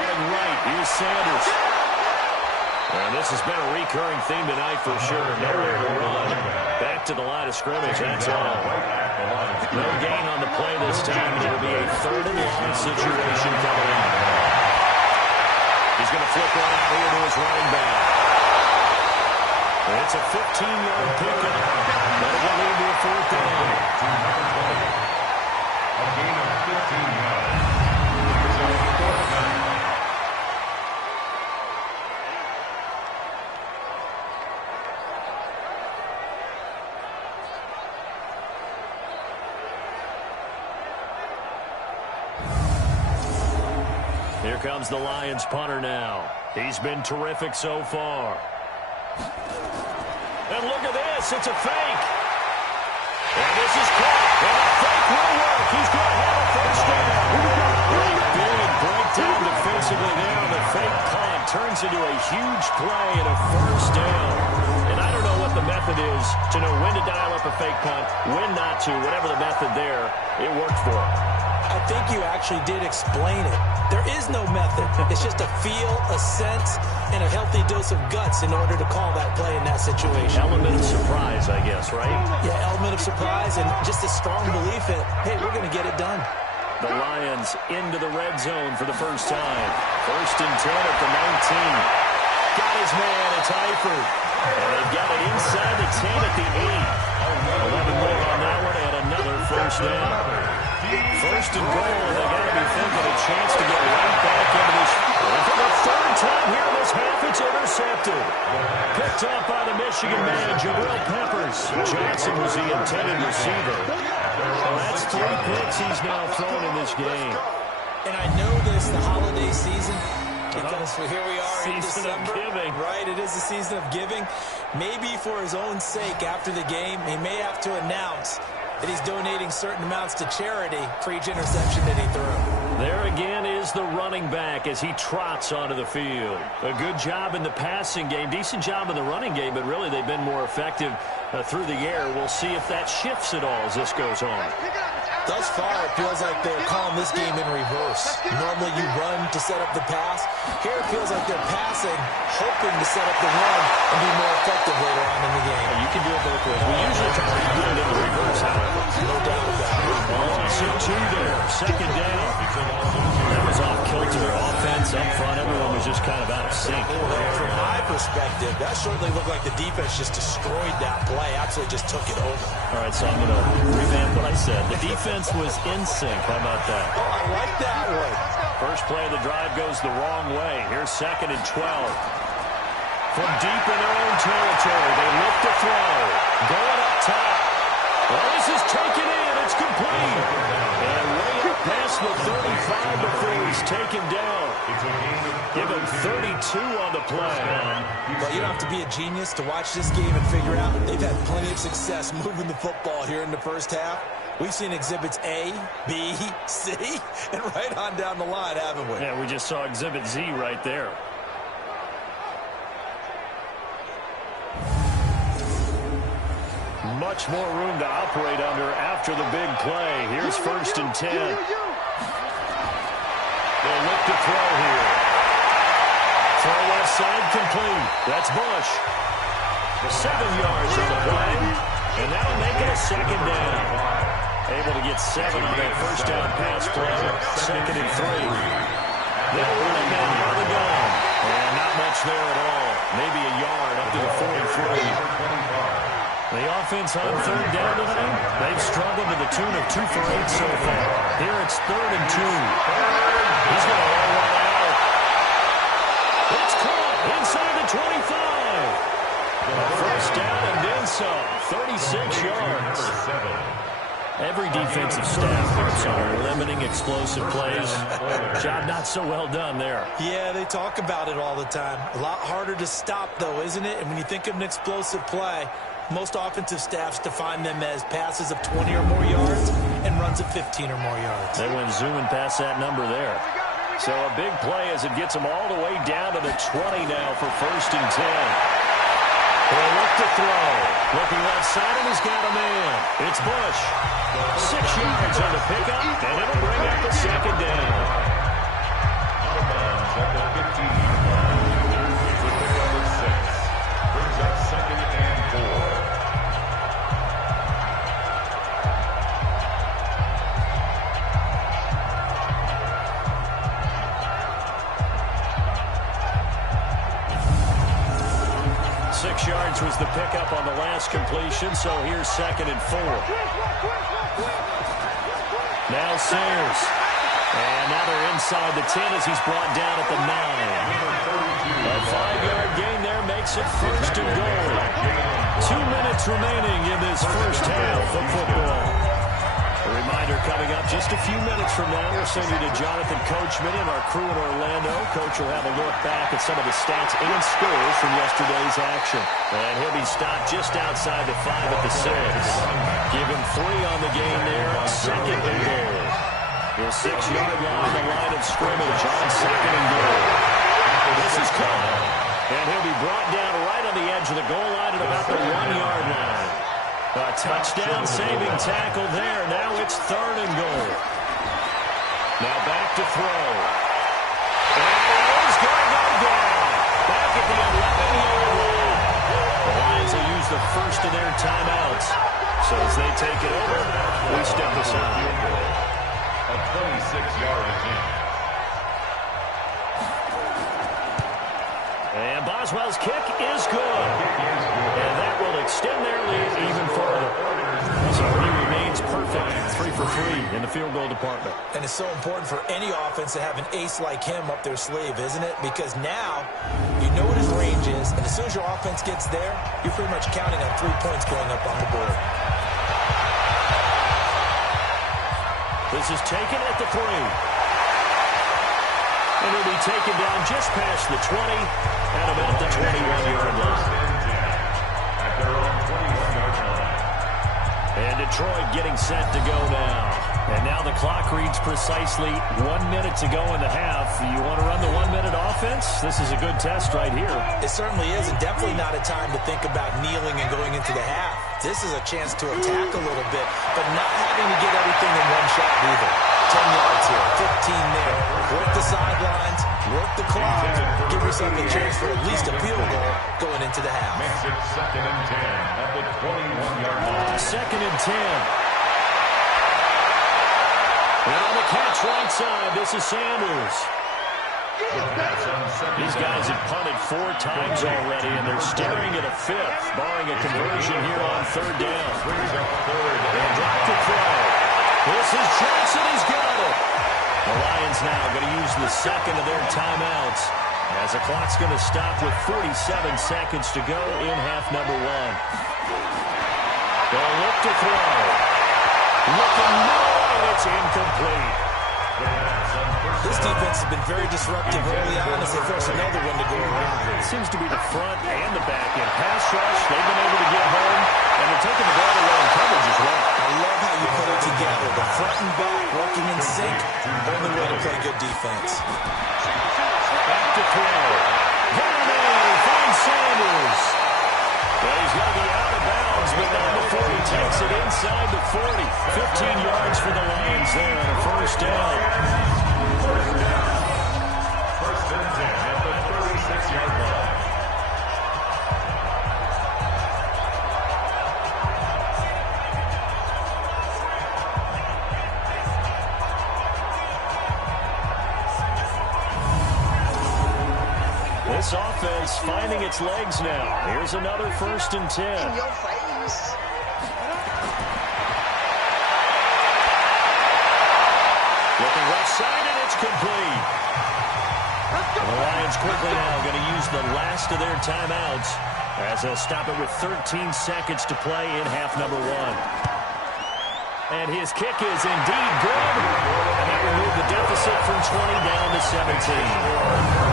Running right, here's Sanders. And this has been a recurring theme tonight for sure. Nowhere to run. Back to the line of scrimmage, that's all. No gain on the play this time. It'll be a 3rd and long situation coming in. He's going to flip one out here to his running back. It's a 15-yard pickup. That'll go into a 4th down. A gain of 15 yards. It's a 4th down. Here comes the Lions punter now. He's been terrific so far. And look at this. It's a fake. And this is caught. And the fake will work. He's going to have a first down. A big breakdown defensively there on the fake punt. Turns into a huge play and a first down. And I don't know what the method is to know when to dial up a fake punt, when not to. Whatever the method there, it worked for him. I think you actually did explain it. There is no method. It's just a feel, a sense, and a healthy dose of guts in order to call that play in that situation. Element of surprise, I guess, right? Yeah, element of surprise and just a strong belief that, hey, we're going to get it done. The Lions into the red zone for the first time. 1st and 10 at the 19. Got his man, it's Eifert. And they've got it inside the 10 at the 8. 11 more on that one and another first down. first and goal, and they got to be thinking a chance to get right back into this. For the third time here in this half, it's intercepted. Picked up by the Michigan man, Jabril Peppers. Johnson was the intended receiver. So that's 3 picks he's now thrown in this game. And I know this, the holiday season, because here we are in Season December. of giving. Right, it is the season of giving. Maybe for his own sake after the game, he may have to announce that he's donating certain amounts to charity for each interception that he threw. There again is the running back as he trots onto the field. A good job in the passing game, decent job in the running game, but really they've been more effective through the air. We'll see if that shifts at all as this goes on. Thus far, it feels like they're calling this game in reverse. Normally you run to set up the pass. Here it feels like they're passing, hoping to set up the run and be more effective later on in the game. You can do it both ways. We usually try to do it in the reverse, however. No doubt about it. So 2 there, second down. That was off kilter. Offense up front, everyone was just kind of out of sync. From my perspective, that certainly looked like the defense just destroyed that play, absolutely just took it over. All right, so I'm going to revamp what I said. The defense was in sync. How about that? Oh, I like that one. First play of the drive goes the wrong way. Here's 2nd and 12. From deep in their own territory, they look to throw. Going up top. Well, this is taken in. It's complete. And way up past the 35 before he's taken down. Give him 32 on the play. But you don't have to be a genius to watch this game and figure out they've had plenty of success moving the football here in the first half. We've seen exhibits A, B, C, and right on down the line, haven't we? Yeah, we just saw exhibit Z right there. Much more room to operate under after the big play. Here's 1st and 10. They'll look to throw here. Throw left side complete. That's Bush. 7 yards on the play, and that'll make it a 2nd down. Able to get 7 on that first down pass play. 2nd and 3. They'll run him in out of the gun. And not much there at all. Maybe a yard up to the 43. The offense on 3rd down tonight, they've struggled to the tune of 2 for 8 so far. Here it's 3rd and 2. He's going to roll one out. It's caught inside the 25. First down and then some. 36 yards. Every defensive staff works on limiting explosive plays. Job not so well done there. Yeah, they talk about it all the time. A lot harder to stop, though, isn't it? And when you think of an explosive play, most offensive staffs define them as passes of 20 or more yards and runs of 15 or more yards. They went zooming past that number there. So a big play as it gets them all the way down to the 20 now for 1st and 10. He'll look to throw. Looking left side, and he's got a man. It's Bush. 6 yards on the pickup, and it'll bring up the 2nd down. Out of bounds at the 15. It's a pick up of 6. Brings up 2nd and 4. 6 yards was the pickup on the last completion, so here's 2nd and 4. Now Sayers. And now they're inside the 10 as he's brought down at the 9. A 5-yard gain there makes it 1st and goal. 2 minutes remaining in this first half of football. A reminder coming up just a few minutes from now. We'll send you to Jonathan Coachman and our crew in Orlando. Coach will have a look back at some of the stats and scores from yesterday's action. And he'll be stopped just outside the 5 at the 6. Give him 3 on the game there. 2nd and goal. The 6-yard line, the line of scrimmage on 2nd and goal. This is caught. And he'll be brought down right on the edge of the goal line at about the 1-yard line. A touchdown-saving tackle there. Now it's 3rd and goal. Now back to throw. And he's going to go down. Back at the 11-yard line. The Lions will use the first of their timeouts. So as they take it over, we step aside. A 26-yard attempt. And Boswell's kick is good. And that will extend their lead even further. So he remains perfect. 3 for free in the field goal department. And it's so important for any offense to have an ace like him up their sleeve, isn't it? Because now you know what his range is, and as soon as your offense gets there, you're pretty much counting on 3 points going up on the board. This is taken at the 3. And it'll be taken down just past the 20 at about the 21-yard line. At their own 21-yard line. And Detroit getting set to go now. And now the clock reads precisely 1 minute to go in the half. You want to run the 1 minute offense? This is a good test right here. It certainly is, and definitely not a time to think about kneeling and going into the half. This is a chance to attack a little bit, but not having to get everything in one shot either. 10 yards here, 15 there. Work the sidelines, work the clock, give yourself a chance for at least a field goal going into the half. Makes it 2nd and 10 at the 21-yard line. 2nd and 10. And on the catch right side, this is Sanders. These guys have punted 4 times already, and they're staring at a 5th, barring a conversion here on 3rd down. They drop to throw. This is Johnson. He's got it. The Lions now going to use the 2nd of their timeouts as the clock's going to stop with 47 seconds to go in half number 1. They'll look to throw. Looking middle, and it's incomplete. This defense has been very disruptive early on as they force another one to go around. It seems to be the front and the back end. Pass rush, they've been able to get home, and they're taking the ball away in coverage as well. I love how you put it together. The front and back working in sync. Only way to play good defense. Back to throw. Henry finds Sanders. Well, he's going to be out of bounds, but down the 40 takes it inside the 40. 15 yards for the Lions there on a 1st down. 1st and 10 at the 36-yard line. This offense finding its legs now. Here's another 1st and 10. In your face. Looking left side, and it's complete. The Lions quickly now going to use the last of their timeouts as they'll stop it with 13 seconds to play in half number 1. And his kick is indeed good. And that will move the deficit from 20 down to 17.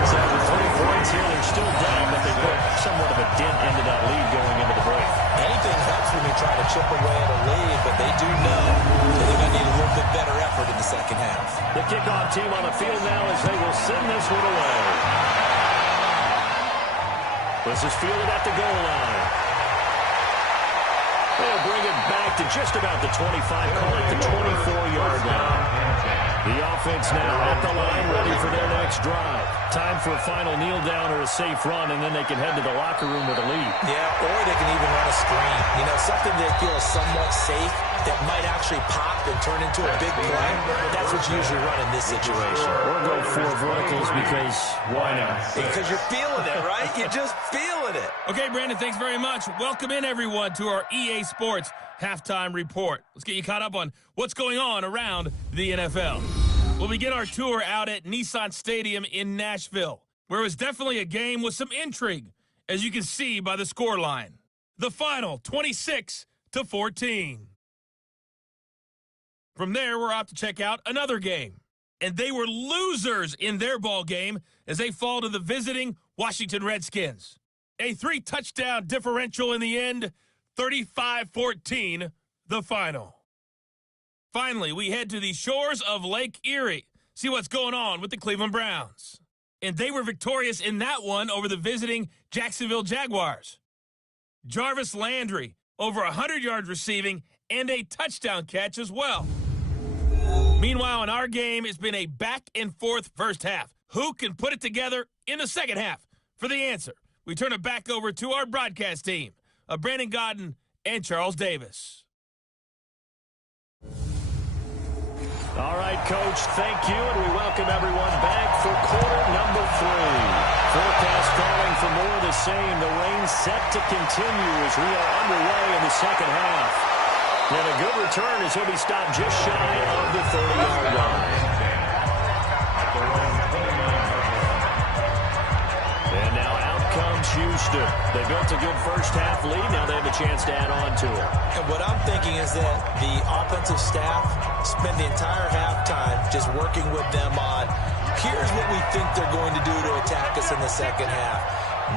So with 3 points here, they're still down, but they put somewhat of a dent into that lead going into the break. Anything helps when you try to chip away at a lead, but they do know that they're going to need a little bit better effort in the second half. The kickoff team on the field now as they will send this one away. This is fielded at the goal line. They'll bring it back to just about the 25, call it the 24-yard line. The offense now at the line, ready for their next drive. Time for a final kneel down or a safe run, and then they can head to the locker room with a lead. Yeah, or they can even run a screen. You know, something they feel is somewhat safe that might actually pop and turn into a big play. That's what you usually run in this situation. Or go 4 verticals because why not? Because you're feeling it, right? You're just feeling it. Okay, Brandon, thanks very much. Welcome in, everyone, to our EA Sports Halftime Report. Let's get you caught up on what's going on around the NFL. We'll begin our tour out at Nissan Stadium in Nashville, where it was definitely a game with some intrigue, as you can see by the scoreline. The final, 26-14. From there, we're off to check out another game. And they were losers in their ball game as they fall to the visiting Washington Redskins. A 3-touchdown differential in the end, 35-14, the final. Finally, we head to the shores of Lake Erie, see what's going on with the Cleveland Browns. And they were victorious in that one over the visiting Jacksonville Jaguars. Jarvis Landry, over 100 yards receiving and a touchdown catch as well. Meanwhile, in our game, it's been a back-and-forth first half. Who can put it together in the second half? For the answer, we turn it back over to our broadcast team of Brandon Godden and Charles Davis. All right, Coach, thank you, and we welcome everyone back for quarter number 3. Forecast calling for more of the same. The rain set to continue as we are underway in the second half. And a good return as he'll be stopped just shy of the 30-yard line. And now out comes Houston. They built a good first-half lead. Now they have a chance to add on to it. And what I'm thinking is that the offensive staff spend the entire halftime just working with them on, here's what we think they're going to do to attack us in the second half.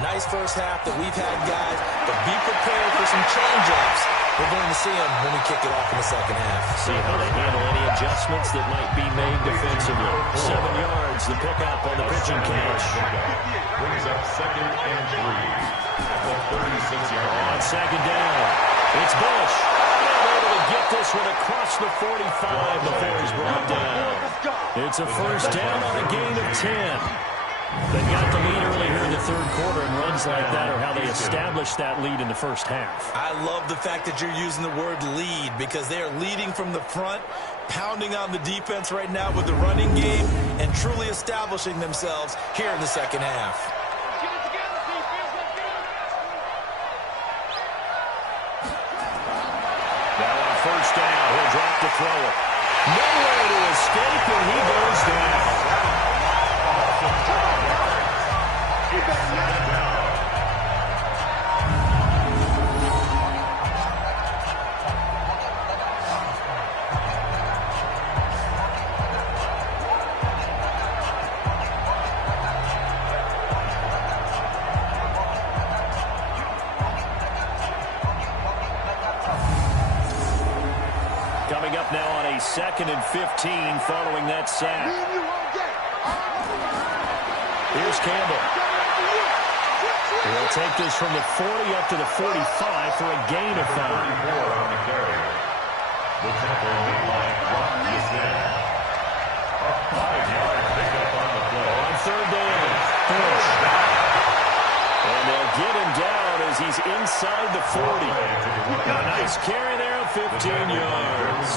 Nice first half that we've had, guys, but be prepared for some change-ups. We're going to see them when we kick it off in the second half. See how they handle any adjustments that might be made defensively. 7 yards, the pickup on the pitch and catch. Brings up 2nd and 3 at the 36-yard line. On second down, it's Bush. And able to get this one across the 45 before he's brought down. It's a first down on a gain of 10. They got the lead early here in the third quarter, and runs like that are how they established that lead in the first half. I love the fact that you're using the word lead because they are leading from the front, pounding on the defense right now with the running game, and truly establishing themselves here in the second half. Now on first down, he'll drop to throw it. Nowhere to escape, and he goes down. Coming up now on a 2nd and 15 following that sack. Here's Campbell. He'll take this from the 40 up to the 45 for a gain of 5. On the carry. The tackle made by Rock Yassin. A 5-yard pickup on the play. On third down. Bush. And they'll get him down as he's inside the 40. A nice carry there of 15 yards.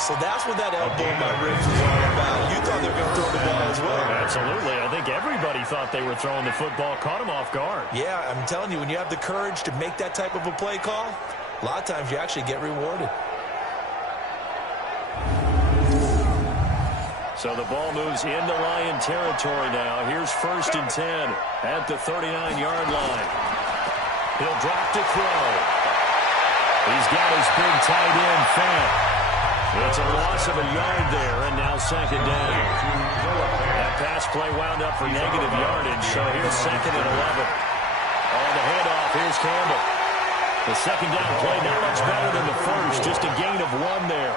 So that's what that elbow in my ribs was all about. You thought they were going to throw the ball as well. Absolutely. I think everybody thought they were throwing the football. Caught him off guard. Yeah, I'm telling you, when you have the courage to make that type of a play call, a lot of times you actually get rewarded. So the ball moves into Lion territory now. Here's 1st and 10 at the 39-yard line. He'll drop to throw. He's got his big tight end, Fant. It's a loss of a yard there, and now 2nd down. That pass play wound up for negative yardage, so here's 2nd and 11. On the handoff, here's Campbell. The 2nd down play not much better than the first, just a gain of 1 there.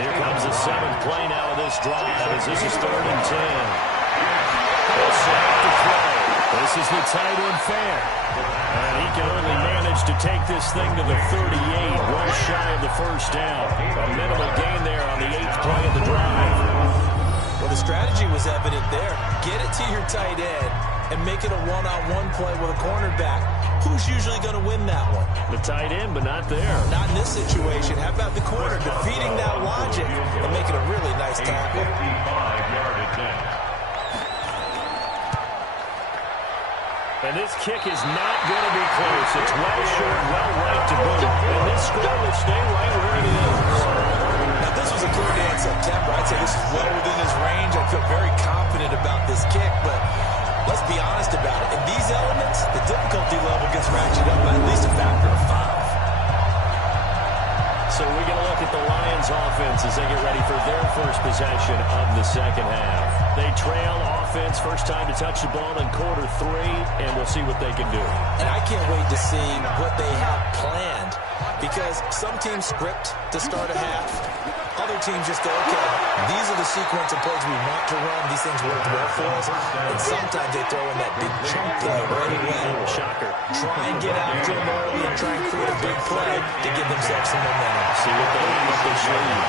Here comes the 7th play now of this drive as this is 3rd and 10. They'll set up the throw. This is the tight end Fant. And he can only manage to take this thing to the 38, one shy of the first down. A minimal gain there on the 8th play of the drive. Well, the strategy was evident there. Get it to your tight end and make it a one-on-one play with a cornerback. Who's usually going to win that one? The tight end, but not there. Not in this situation. How about the corner defeating that logic and making a really nice tackle? 55-yard attempt. And this kick is not going to be close. It's well short, well right to boot. And this score will stay right where it is. Now, this was a clear day in September. I'd say this is well within his range. I feel very confident about this kick, but let's be honest about it. In these elements, the difficulty level gets ratcheted up by at least a factor of 5. So we're going to look at the Lions offense as they get ready for their first possession of the second half. They trail offense, first time to touch the ball in quarter 3, and we'll see what they can do. And I can't wait to see what they have planned, because some teams script to start a half. Other teams just go, okay, these are the sequence of plays we want to run. These things work well for us. And sometimes they throw in that big chunk play right away. Shocker. Try and get after them early and try and create a big play to give themselves some momentum. See what they show you.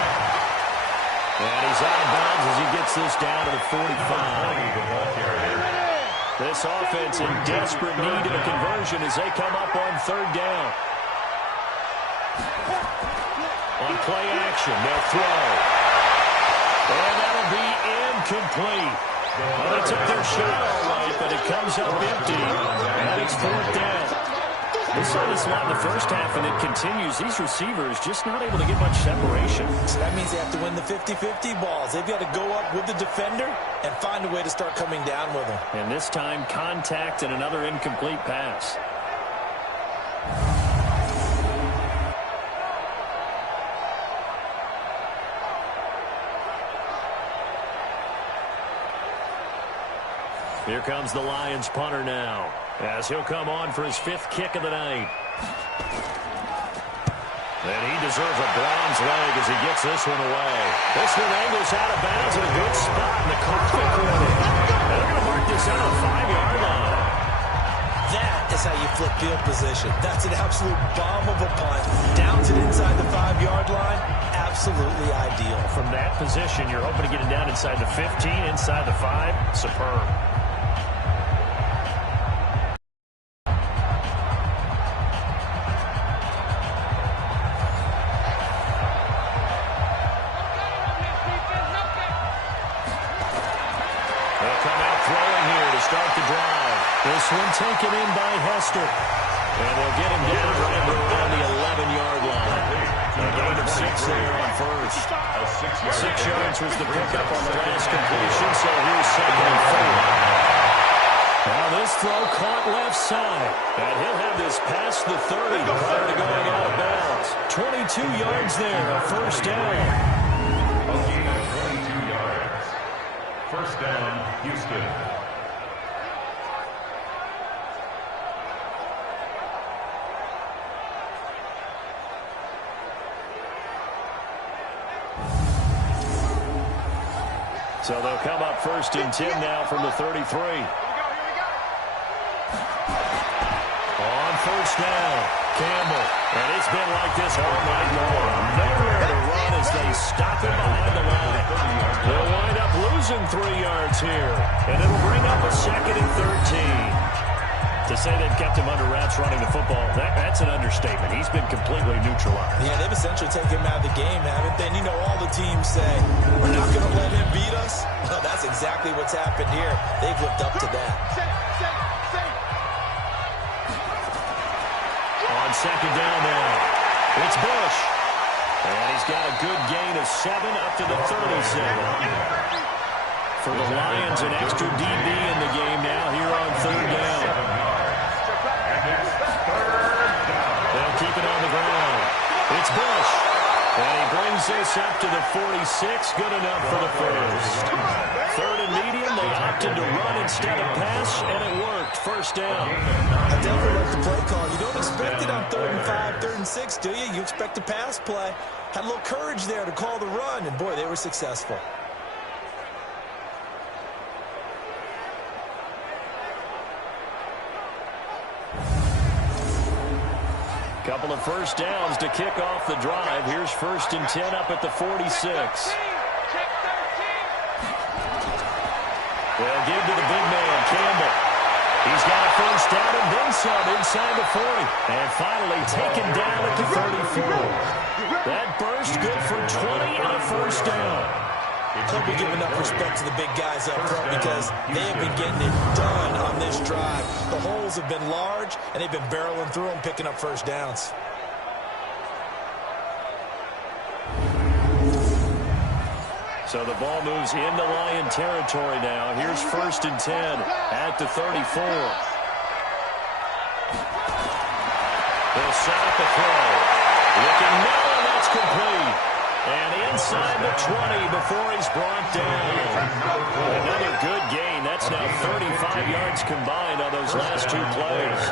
And he's out of bounds as he gets this down to the 45. This offense in desperate need of a conversion as they come up on 3rd down. On play action, they'll throw. And that'll be incomplete. Well, they took their shot all right, but it comes up empty. And it's 4th down. We saw this a lot in the first half, and it continues. These receivers just not able to get much separation. So that means they have to win the 50-50 balls. They've got to go up with the defender and find a way to start coming down with them. And this time, contact and another incomplete pass. Here comes the Lions punter now, as he'll come on for his 5th kick of the night. And he deserves a bronze leg as he gets this one away. This one angles out of bounds in a good spot in the coffin corner. They're going to mark this out on the 5-yard line. That is how you flip field position. That's an absolute bomb of a punt. Downs it inside the 5-yard line. Absolutely ideal. From that position, you're hoping to get it down inside the 15, inside the 5. Superb. Start the drive. This one taken in by Hester. And they'll get him down right around the 11-yard line. A gain of 6 there on first. 6 yards was the pickup on the last completion, so here's 2nd and 4. Now this throw caught left side. And he'll have this past the 30 prior to going out of bounds. 22 yards there, a first down. A gain of 22 yards. First down, Houston. So they'll come up 1st and 10 now from the 33. On first down, Campbell. And it's been like this all night long. Nowhere to run as they stop him behind the line. They'll wind up losing 3 yards here. And it'll bring up a 2nd and 13. To say they've kept him under wraps running the football, that's an understatement. He's been completely neutralized. Yeah, they've essentially taken him out of the game, haven't they? And you know all the teams say, we're not going to let him beat us. Well, that's exactly what's happened here. They've lived up to that. On 2nd down now, it's Bush. And he's got a good gain of 7 up to the 37. For the Lions, an extra DB in the game now here on 3rd down. They'll keep it on the ground. It's Bush. And he brings this up to the 46. Good enough for the first. 3rd and medium. They opted to run instead of pass, and it worked. First down. I definitely like the play call. You don't expect it on 3rd and 5, 3rd and 6, do you? You expect a pass play. Had a little courage there to call the run, and boy, they were successful. Couple of first downs to kick off the drive. Here's 1st and 10 up at the 46. They'll give to the big man, Campbell. He's got a first down and then some inside the 40. And finally taken down at the 34. That burst good for 20 and a first down. Hope we give enough respect to the big guys up front because they have been getting it done on this drive. The holes have been large, and they've been barreling through them, picking up first downs. So the ball moves into Lion territory now. Here's 1st and 10 at the 34. They'll set up a throw. Looking now, and that's complete. And inside the 20 before he's brought down. Another good gain. That's now 35 yards combined on those last 2 plays.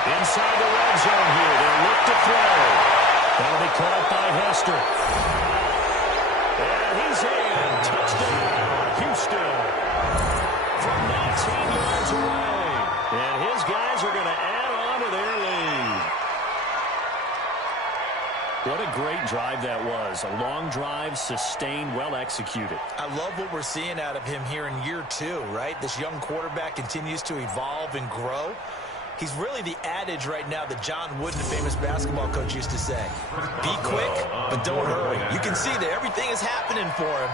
Inside the red zone here. They'll look to throw. That'll be caught by Hester. And he's in. Touchdown, Houston. From 19 yards away. And his guys are going to add on to their lead. What a great drive that was. A long drive, sustained, well executed. I love what we're seeing out of him here in year 2, right? This young quarterback continues to evolve and grow. He's really the adage right now that John Wooden, the famous basketball coach, used to say. Be quick, but don't hurry. You can see that everything is happening for him,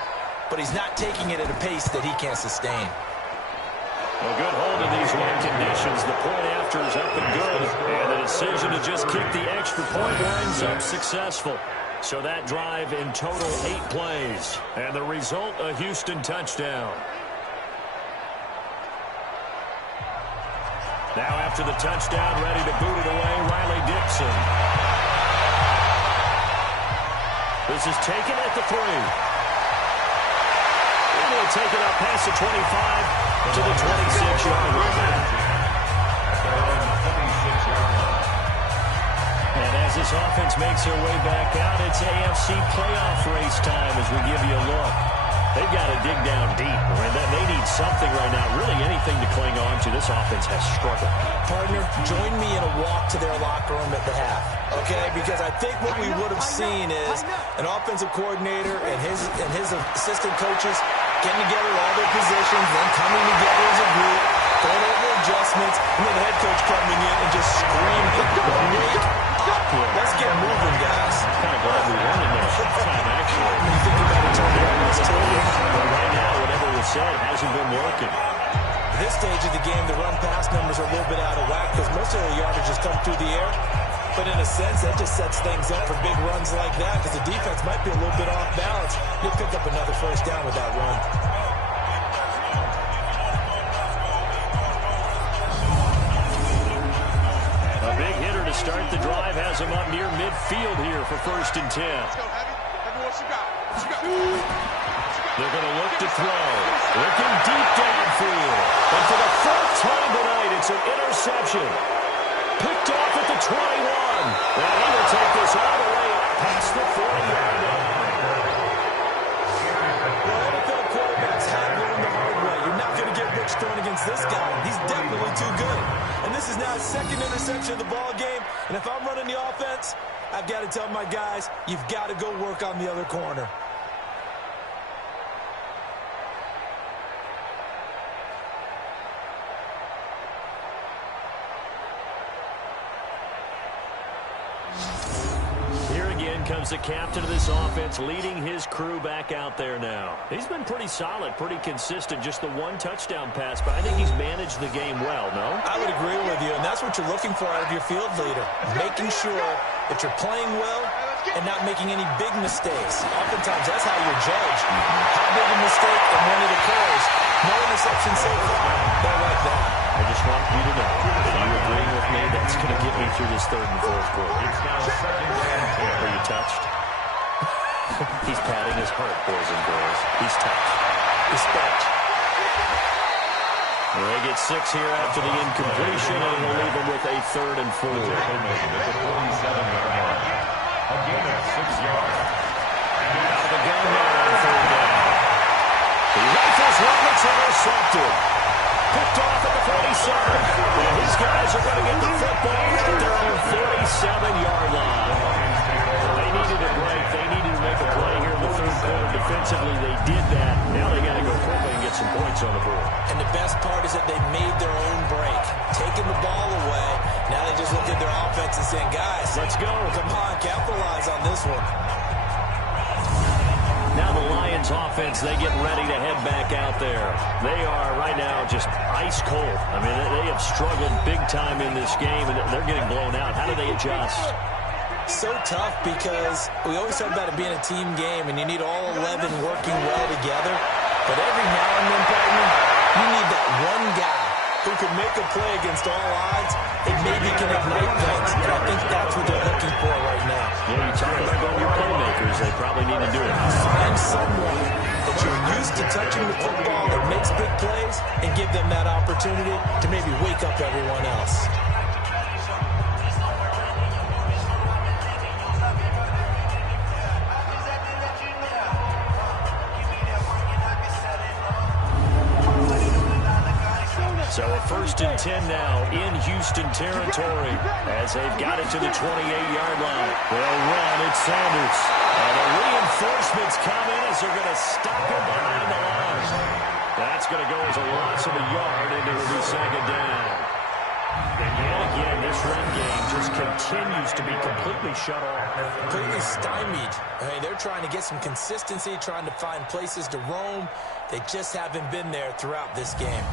but he's not taking it at a pace that he can't sustain. A good hold in these wet conditions. The point after is up and good. And the decision to just kick the extra point winds up successful. So that drive in total 8 plays. And the result, a Houston touchdown. Now after the touchdown, ready to boot it away, Riley Dixon. This is taken at the 3. And he'll take it up past the 25 to the 26-yard line. And as this offense makes their way back out, it's AFC playoff race time as we give you a look. They've got to dig down deep. I mean, they need something right now, really anything to cling on to. This offense has struggled. Partner, join me in a walk to their locker room at the half, okay? Because I think what we would have seen is an offensive coordinator and his assistant coaches getting together all their positions, then coming together as a group, going over adjustments, and then the head coach coming in and just screaming, wake up. Let's get moving, guys. I'm kind of glad we won in that time, actually. When you think about it, turning around this team. But right now, whatever was said hasn't been working. At this stage of the game, the run-pass numbers are a little bit out of whack because most of the yardage has come through the air. But in a sense, that just sets things up for big runs like that because the defense might be a little bit off balance. You'll pick up another first down with that run. A big hitter to start the drive has him up near midfield here for 1st and 10. Let's go, Heavy. Heavy, what you got? What you got? They're going to look to throw. Looking deep downfield. And for the 4th time tonight, it's an interception. Picked off at the 21. Now he will take this all the way past the 40-yard line. Well, NFL quarterbacks have learned the hard way. You're not going to get rich throwing against this guy. He's definitely too good. And this is now his 2nd interception of the ball game. And if I'm running the offense, I've got to tell my guys, you've got to go work on the other corner. Comes the captain of this offense, leading his crew back out there now. He's been pretty solid, pretty consistent, just the 1 touchdown pass, but I think he's managed the game well, no? I would agree with you, and that's what you're looking for out of your field leader, making sure that you're playing well and not making any big mistakes. Oftentimes, that's how you're judged. How big a mistake and when it occurs. No interception so far. They're like that. I just want you to know that you agreeing with me, that's going to get me through this 3rd and 4th quarter. It's now 2nd and 10. Are you touched? He's patting his heart, boys and girls. He's touched. Respect. Well, they get 6 here after the incompletion, and it'll leave them with a 3rd and 4. The tackle made at the 47-yard line. A gain of 6 yards. Out of the gun now on 3rd down. He rifles one that's intercepted. Picked off at the 47. And these guys are going to get the football at their own 47-yard line. They needed a break. They needed to make a play here in the 3rd quarter. Defensively, they did that. Now they got to go quickly and get some points on the board. And the best part is that they made their own break. Taking the ball away. Now they just look at their offense and saying, guys, let's go. Come on, capitalize on this one. Now the Lions offense, they get ready to head back out there. They are right now just ice cold. I mean, they have struggled big time in this game, and they're getting blown out. How do they adjust? So tough because we always talk about it being a team game, and you need all 11 working well together. But every now and then, partner, you need that one guy who can make a play against all odds and maybe can ignite things. And I think that's what they're looking for right now. Yeah, you talk about all your playmakers. They probably need to do it. Find someone that you're used to touching the football that makes big plays and give them that opportunity to maybe wake up everyone else. So a 1st and 10 now in Houston territory as they've got it to the 28-yard line. They'll run. It's Sanders. And the reinforcements come in as they're going to stop him behind the line. That's going to go as a loss of a yard, and it will be 2nd down. And yet again, this run game just continues to be completely shut off. Completely stymied. I mean, they're trying to get some consistency, trying to find places to roam. They just haven't been there throughout this game.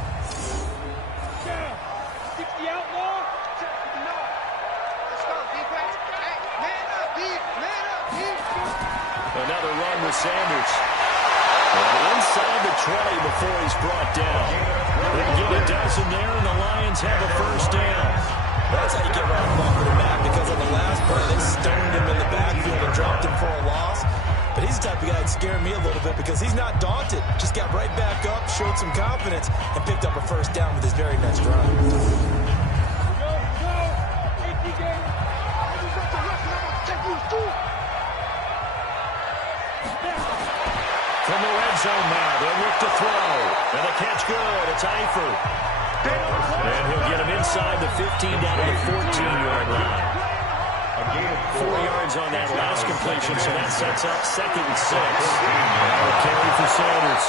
Another run with Sanders. And inside the 20 before he's brought down. They'll get a dozen there, and the Lions have a 1st down. That's how you get right off of the map, because on the last play, they stoned him in the backfield and dropped him for a loss. But he's the type of guy that scared me a little bit because he's not daunted. Just got right back up, showed some confidence, and picked up a 1st down with his very next run. From the red zone now, they'll look to throw. And the catch good. It's Eifert. And he'll get him inside the 15 down to the 14-yard line. 4 yards on that last completion, so that sets up 2nd and 6. Now a carry for Sanders.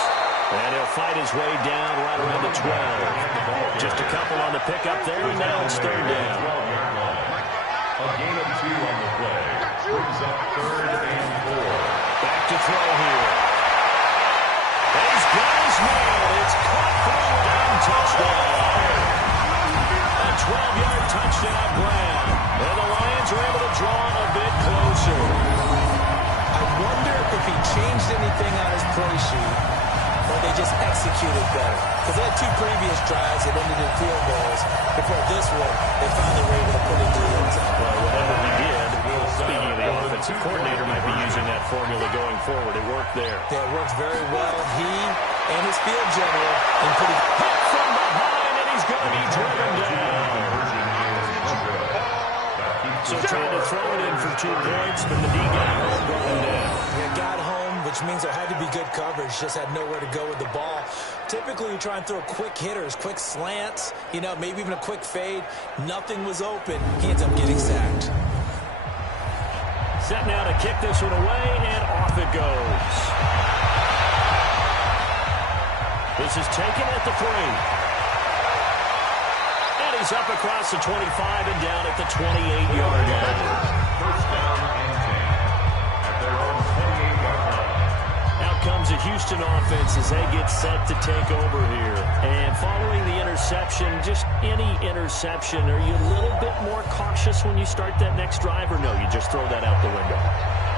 And he'll fight his way down right around the 12. Just a couple on the pickup there, and now it's 3rd down. A gain of 2 on the play. Brings up 3rd and 4. Back to throw here. And he's got his man. It's caught for a down touchdown. A 12-yard touchdown grab. And the Lions are able to draw a bit closer. I wonder if he changed anything on his play sheet, or they just executed better. Because they had 2 previous drives that ended in field goals. Before this one, they finally were able to put it into the end zone. Well, whatever he did, speaking of the offensive coordinator, might be using that formula going forward. It worked there. Yeah, it works very well. He and his field general in pretty hit from behind, and he's going to be driven down. So trying to throw it in for 2 points, but the D got home, brought him down. Yeah, got home, which means there had to be good coverage. Just had nowhere to go with the ball. Typically, you try and throw quick hitters, quick slants, maybe even a quick fade. Nothing was open. He ends up getting sacked. Set now to kick this one away, and off it goes. This is taken at the 3. And he's up across the 25 and down at the 28-yard line. 1st down and 10 at their own 28-yard line. Out comes the Houston offense as they get set to take over here. And following the interception, just any interception, are you a little bit more cautious when you start that next drive, or no, you just throw that out the window?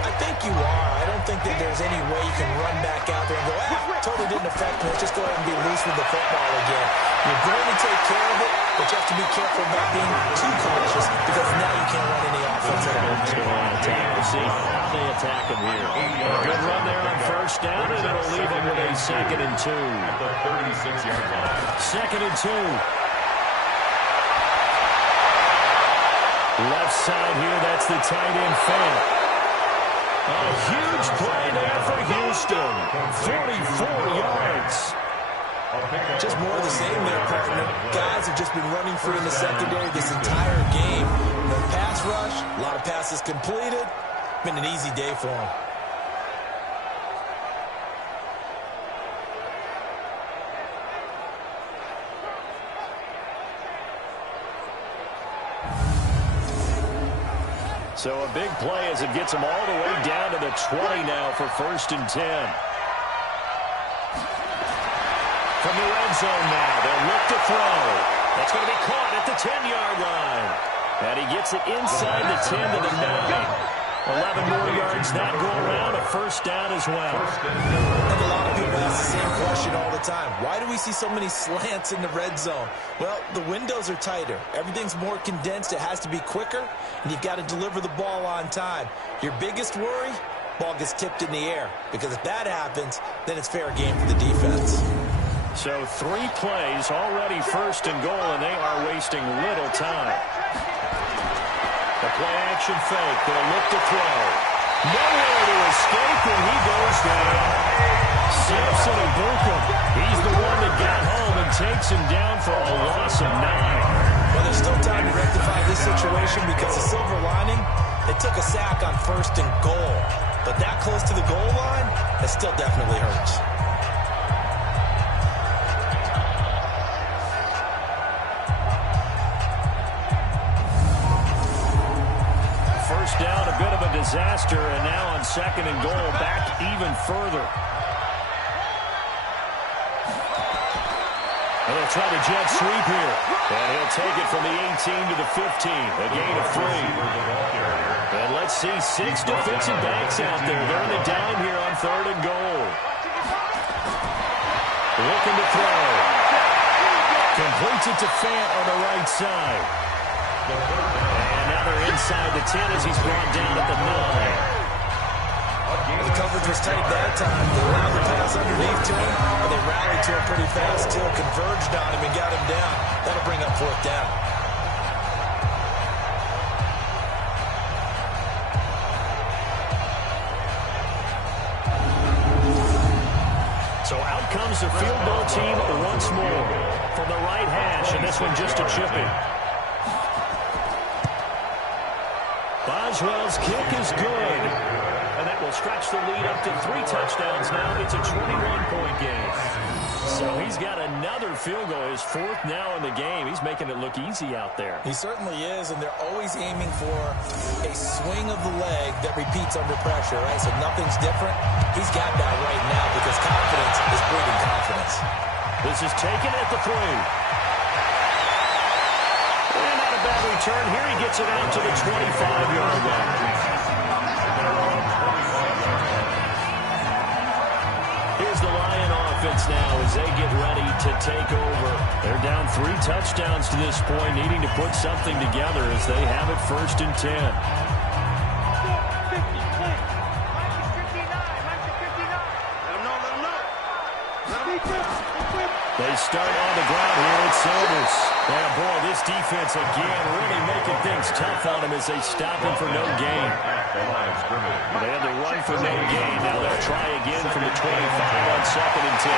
I think you are. I don't think that there's any way you can run back out there and go, totally didn't affect me. Let's just go ahead and be loose with the football again. You're going to take care of it, but you have to be careful about being too cautious because now you can't run any offense at all. We'll see how they attack him here. A good run there on 1st down, and it'll leave him with a 2nd and 2. At the 36-yard line. 2nd and 2. Left side here, that's the tight end fake. A huge play there for Houston. 44 yards. Just more of the same there, partner. Guys have just been running free in the secondary this entire game. No pass rush, a lot of passes completed. Been an easy day for them. So a big play as it gets them all the way down to the 20 now for 1st and 10. From the red zone now, they'll look to throw. That's going to be caught at the 10-yard line. And he gets it inside the 10 to the 9. 11 more yards that go around, a 1st down as well. And a lot of people ask the same question all the time. Why do we see so many slants in the red zone? Well, the windows are tighter. Everything's more condensed. It has to be quicker, and you've got to deliver the ball on time. Your biggest worry, ball gets tipped in the air, because if that happens, then it's fair game for the defense. So 3 plays, already 1st and goal, and they are wasting little time. The play-action fake. They'll look to throw. Nowhere to escape, and he goes down. Sampson and Burkham. He's the one that got home and takes him down for a loss of 9. Well, there's still time to rectify this situation because the silver lining, they took a sack on 1st and goal. But that close to the goal line, that still definitely hurts. First down, a bit of a disaster, and now on 2nd and goal, back even further. And they'll try to jet sweep here. And he'll take it from the 18 to the 15. A gain of 3. And let's see 6 defensive backs out there. They're in the dime here on 3rd and goal. Looking to throw. Completes it to Fant on the right side. And now they're inside the 10 as he's brought down at the 9. The coverage was tight that time. They allowed the pass underneath to him, and they rallied to him pretty fast, too. Converged on him and got him down. That'll bring up 4th down. So out comes the field goal team once more from the right hash, and this one just a chipping. Boswell's kick is good. And that will stretch the lead up to 3 touchdowns now. It's a 21-point game. So he's got another field goal. His 4th now in the game. He's making it look easy out there. He certainly is, and they're always aiming for a swing of the leg that repeats under pressure, right? So nothing's different. He's got that right now because confidence is breeding confidence. This is taken at the 3. And not a bad return. Here he gets it out to the 25-yard line. Here's the Lion offense now as they get ready to take over. They're down 3 touchdowns to this point, needing to put something together as they have it 1st and 10. They start on the ground here at Sanders. Yeah, boy, this defense again really making things tough on him as they stop him for no gain. They had to run for no gain. Now they'll try again from the 25 on 2nd and 10.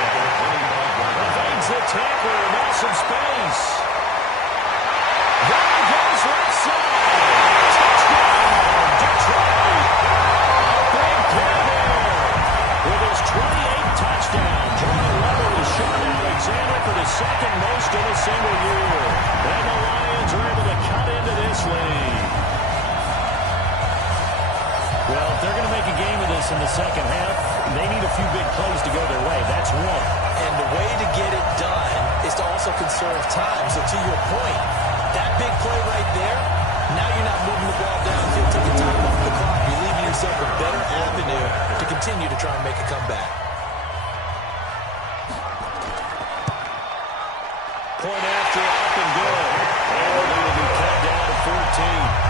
Evades the tackler. Now some space. There he goes left side. Touchdown, Detroit. Big play there. With his 28th touchdown, Jordan Love was shot Alexander for the 2nd most in a single year. And the Lions are able to cut into this lead. Well, if they're going to make a game of this in the 2nd half, they need a few big plays to go their way. That's one. And the way to get it done is to also conserve time. So to your point, that big play right there, now you're not moving the ball downfield, taking time off the clock. You're leaving yourself a better avenue to continue to try and make a comeback. Point after, up and good. And the lead will be cut down to 14.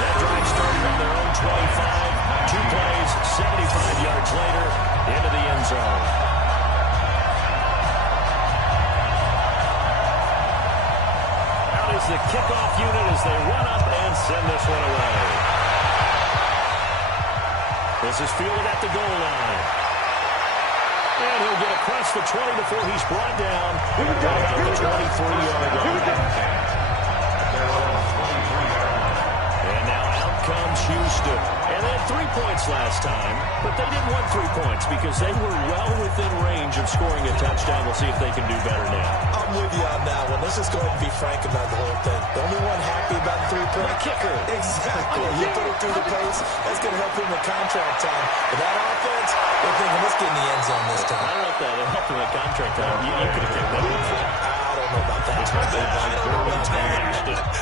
That drive started on their own 25. 2 plays, 75 yards later, into the end zone. Out is the kickoff unit as they run up and send this one away. This is fielded at the goal line. And he'll get across the 20 before he's brought down about the 23-yard line. And now out comes Houston. And they had 3 points last time, but they didn't want 3 points because they were well within range of scoring a touchdown. We'll see if they can do better now. I'm with you on that one. Let's just go ahead and be frank about the whole thing. The only one happy about the 3-point kicker. Exactly. You put it through the post. That's going to help him with contract time. But that offense, they're thinking, let's get in the end zone this time. I don't know if that helped him with contract time. You could have kicked that one for him. I don't know about that. I don't know about that.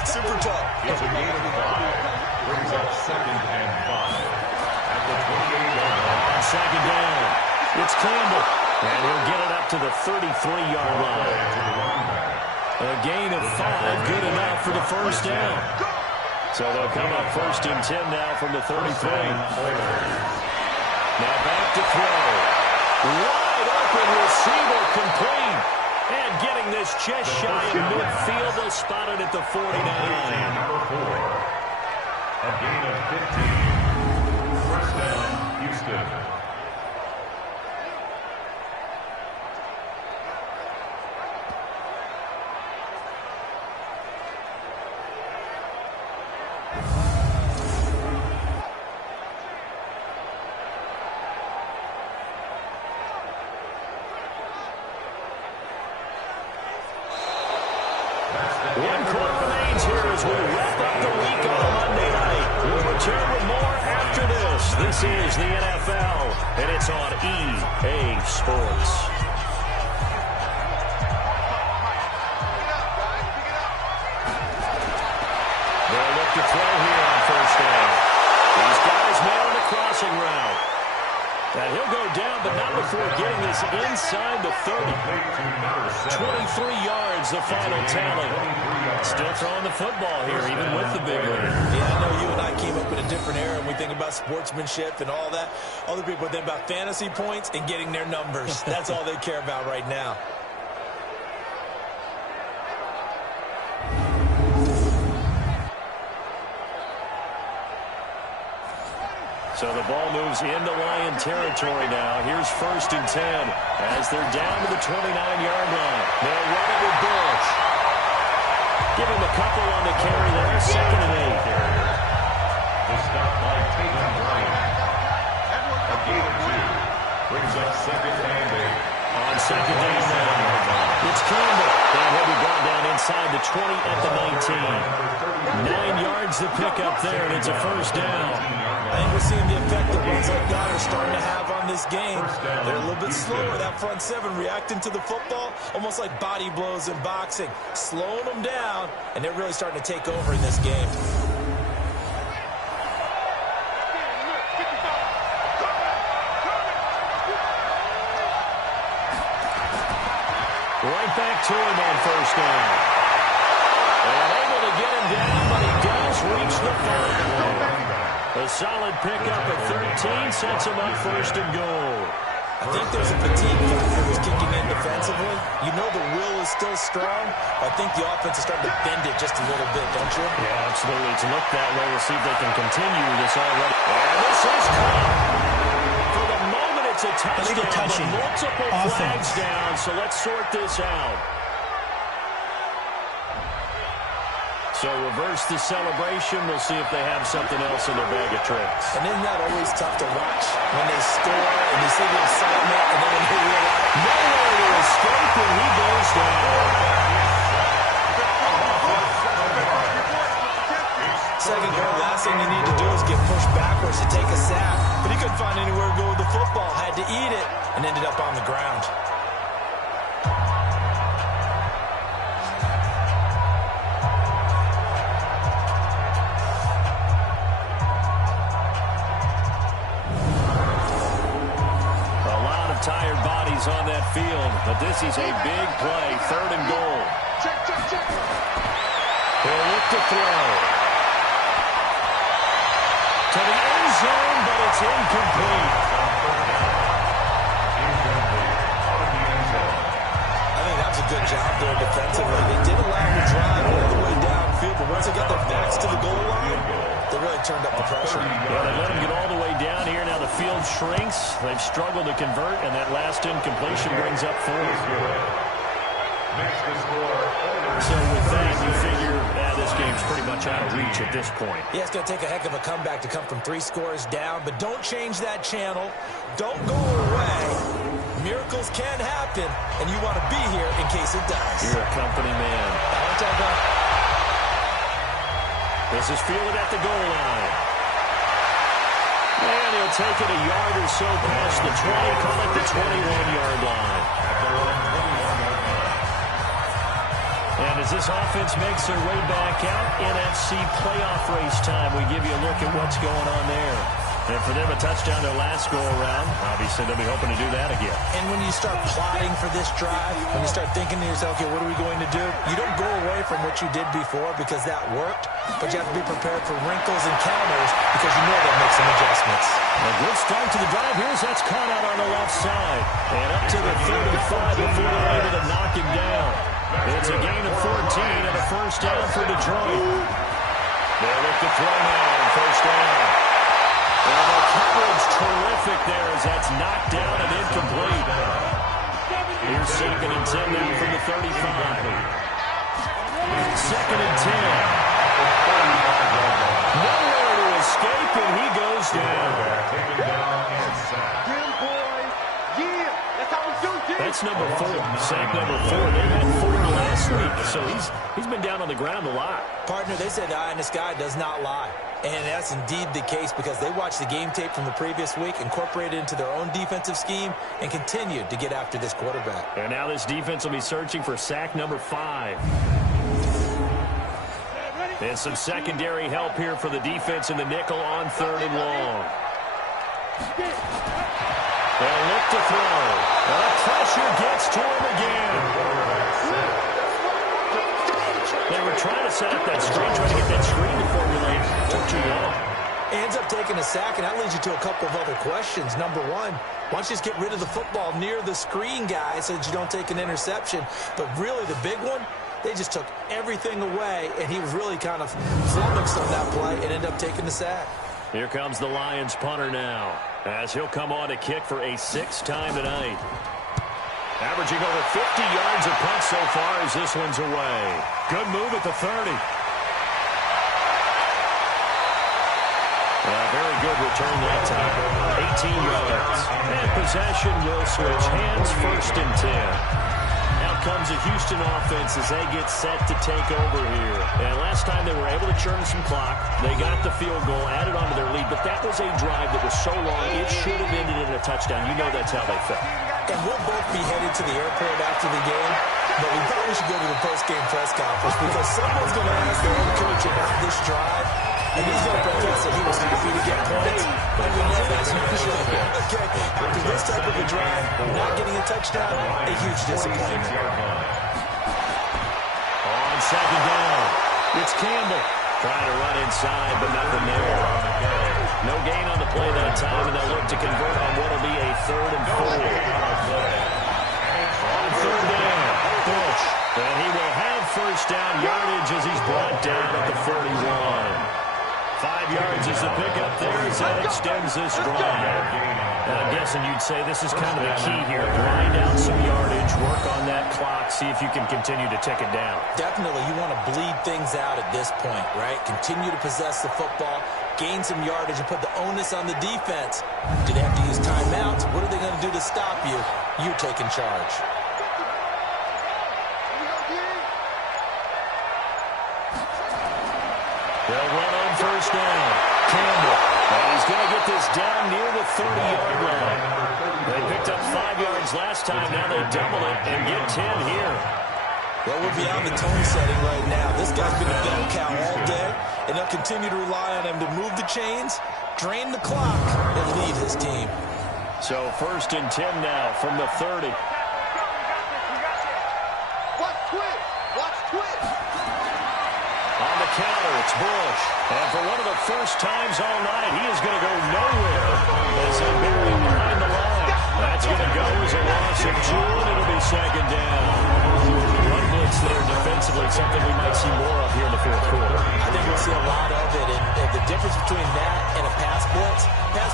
Super tough. It's a gain of 5. Brings up 2nd and 5. At the 28-yard line. On 2nd down, it's Campbell. And he'll get it up to the 33-yard line. A gain of 5, good enough for the 1st down. So they'll come up 1st and 10 now from the 33. Now back to throw. Wide open receiver complete. And getting this just shy of midfield, they'll spot it at the 49. Number 4. A gain of 15. 1st down, Houston. as we wrap up the week on a Monday night. We'll return with more after this. This is the NFL, and it's on EA Sports. They'll look to throw here on first down. These guys man on the crossing route. And he'll go down, but not before getting this inside the 30. 23 yards, the final tally. Still throwing the football here, even with the big lead. Yeah, I know you and I came up in a different era, and we think about sportsmanship and all that. Other people think about fantasy points and getting their numbers. That's all they care about right now. So the ball moves into Lion territory now. Here's 1st and 10 as they're down to the 29-yard line. They'll run it with Bush. Give him a couple on the carry there. 2nd and 8. The stop by Tatum Bryant. A gain of 2. Brings up 2nd and 8. On 2nd down now, it's Campbell. And he'll be brought down inside the 20 at the 19. 9 yards to pick up there, and it's a 1st down. I think we're seeing the effect that runs like that are starting to have on this game. They're a little bit slower. That front seven reacting to the football, almost like body blows in boxing, slowing them down, and they're really starting to take over in this game. Right back to him on 1st down. And able to get him down, but he does reach the 5. A solid pickup at 13 sets him up 1st and goal. I think there's a fatigue factor that's kicking in defensively. You know the will is still strong. I think the offense is starting to bend it just a little bit, don't you? Yeah, absolutely. It's looked that way. We'll see if they can continue this already. And this is caught. For the moment, it's a touchdown, but multiple flags down, so let's sort this out. So reverse the celebration. We'll see if they have something else in their bag of tricks. And isn't that always tough to watch when they score and you see the excitement and then when they realize nowhere to escape and he goes down. 2nd goal, last thing you need to do is get pushed backwards to take a sack. But he couldn't find anywhere to go with the football, had to eat it, and ended up on the ground. Tired bodies on that field, but this is a big play. 3rd and goal. Check. He'll look to throw. To the end zone, but it's incomplete. I think that's a good job there defensively. They did allow him to drive all the way downfield, but once they got their backs to the goal line, they really turned up the pressure. Yeah, they let him get all the way down here. Now the field shrinks. They've struggled to convert, and that last incompletion brings up 4th. So with that, you figure this game's pretty much out of reach at this point. Yeah, it's going to take a heck of a comeback to come from 3 scores down, but don't change that channel. Don't go away. Miracles can happen, and you want to be here in case it does. You're a company man. This is fielded at the goal line. And he'll take it a yard or so past the 20, call it the 21-yard line. And as this offense makes their way back out, NFC playoff race time, we give you a look at what's going on there. And for them, a touchdown their last go-around. Obviously, they'll be hoping to do that again. And when you start plotting for this drive, when you start thinking to yourself, okay, what are we going to do? You don't go away from what you did before because that worked, but you have to be prepared for wrinkles and counters because you know they'll make some adjustments. A good start to the drive. Here's that's caught out on the left side. And up to the 35 before they're able to knock him down. It's a gain of 14 and a 1st down for Detroit. They'll look to throw now on 1st down. Well, the coverage terrific there as that's knocked down and incomplete. Here's 2nd and 10 now from the 35. 2nd and 10. Nowhere to escape, and he goes down. That's number 4. Sack number 4. They had 4 last week, so he's been down on the ground a lot. Partner, they say the eye in the sky does not lie. And that's indeed the case because they watched the game tape from the previous week, incorporated it into their own defensive scheme, and continued to get after this quarterback. And now this defense will be searching for sack number 5. And some secondary help here for the defense in the nickel on 3rd and long. They'll look to throw. And the pressure gets to him again. They were trying to set up that screen, trying to get that screen to formulate. It took too long. Ends up taking a sack, and that leads you to a couple of other questions. Number 1, why don't you just get rid of the football near the screen guy so that you don't take an interception? But really, the big one, they just took everything away, and he was really kind of flummoxed on that play and ended up taking the sack. Here comes the Lions punter now, as he'll come on to kick for a 6th time tonight. Averaging over 50 yards a punt so far as this one's away. Good move at the 30. A very good return that time. 18 yards. And possession will switch hands, 1st and 10. Out comes the Houston offense as they get set to take over here. And last time they were able to churn some clock. They got the field goal, added onto their lead, but that was a drive that was so long it should have ended in a touchdown. You know that's how they felt. And we'll both be headed to the airport after the game, but we probably should go to the post-game press conference because someone's going to ask their head coach about this drive, and he's going to profess that he was happy to get points. But we know that's not true. Okay, after this type of a drive, not getting a touchdown, a huge disappointment. On 2nd down, it's Campbell. Trying to run inside, but nothing there. No gain on the play that time, and they'll look to convert on what will be a 3rd and 4. On 3rd down, Bush. And he will have 1st down yardage as he's brought down at the 41. 5 yards is the pickup there as that extends this drive. And I'm guessing you'd say this is kind of the key here. Grind out some yardage, work on that clock, see if you can continue to tick it down. Definitely, you want to bleed things out at this point, right? Continue to possess the football, gain some yardage, and put the onus on the defense. Do they have to use timeouts? What are they going to do to stop you? You're taking charge. They'll run on 1st down. Campbell. And he's going to get this down near the 30-yard line. They picked up 5 yards last time. Now they double it and get 10 here. Well, we're beyond the tone setting right now. This guy's been a bell cow all day, and they'll continue to rely on him to move the chains, drain the clock, and lead his team. So 1st and 10 now from the 30. Watch twitch. Watch twitch. On the counter, it's Bush. And for one of the first times all night, he is going to go nowhere as they bury him behind the line. That's going to go as a loss of 2, and it'll be 2nd down. Run blitz there defensively, something we might see more of here in the 4th quarter. I think we'll see a lot of it, and the difference between that and a pass blitz,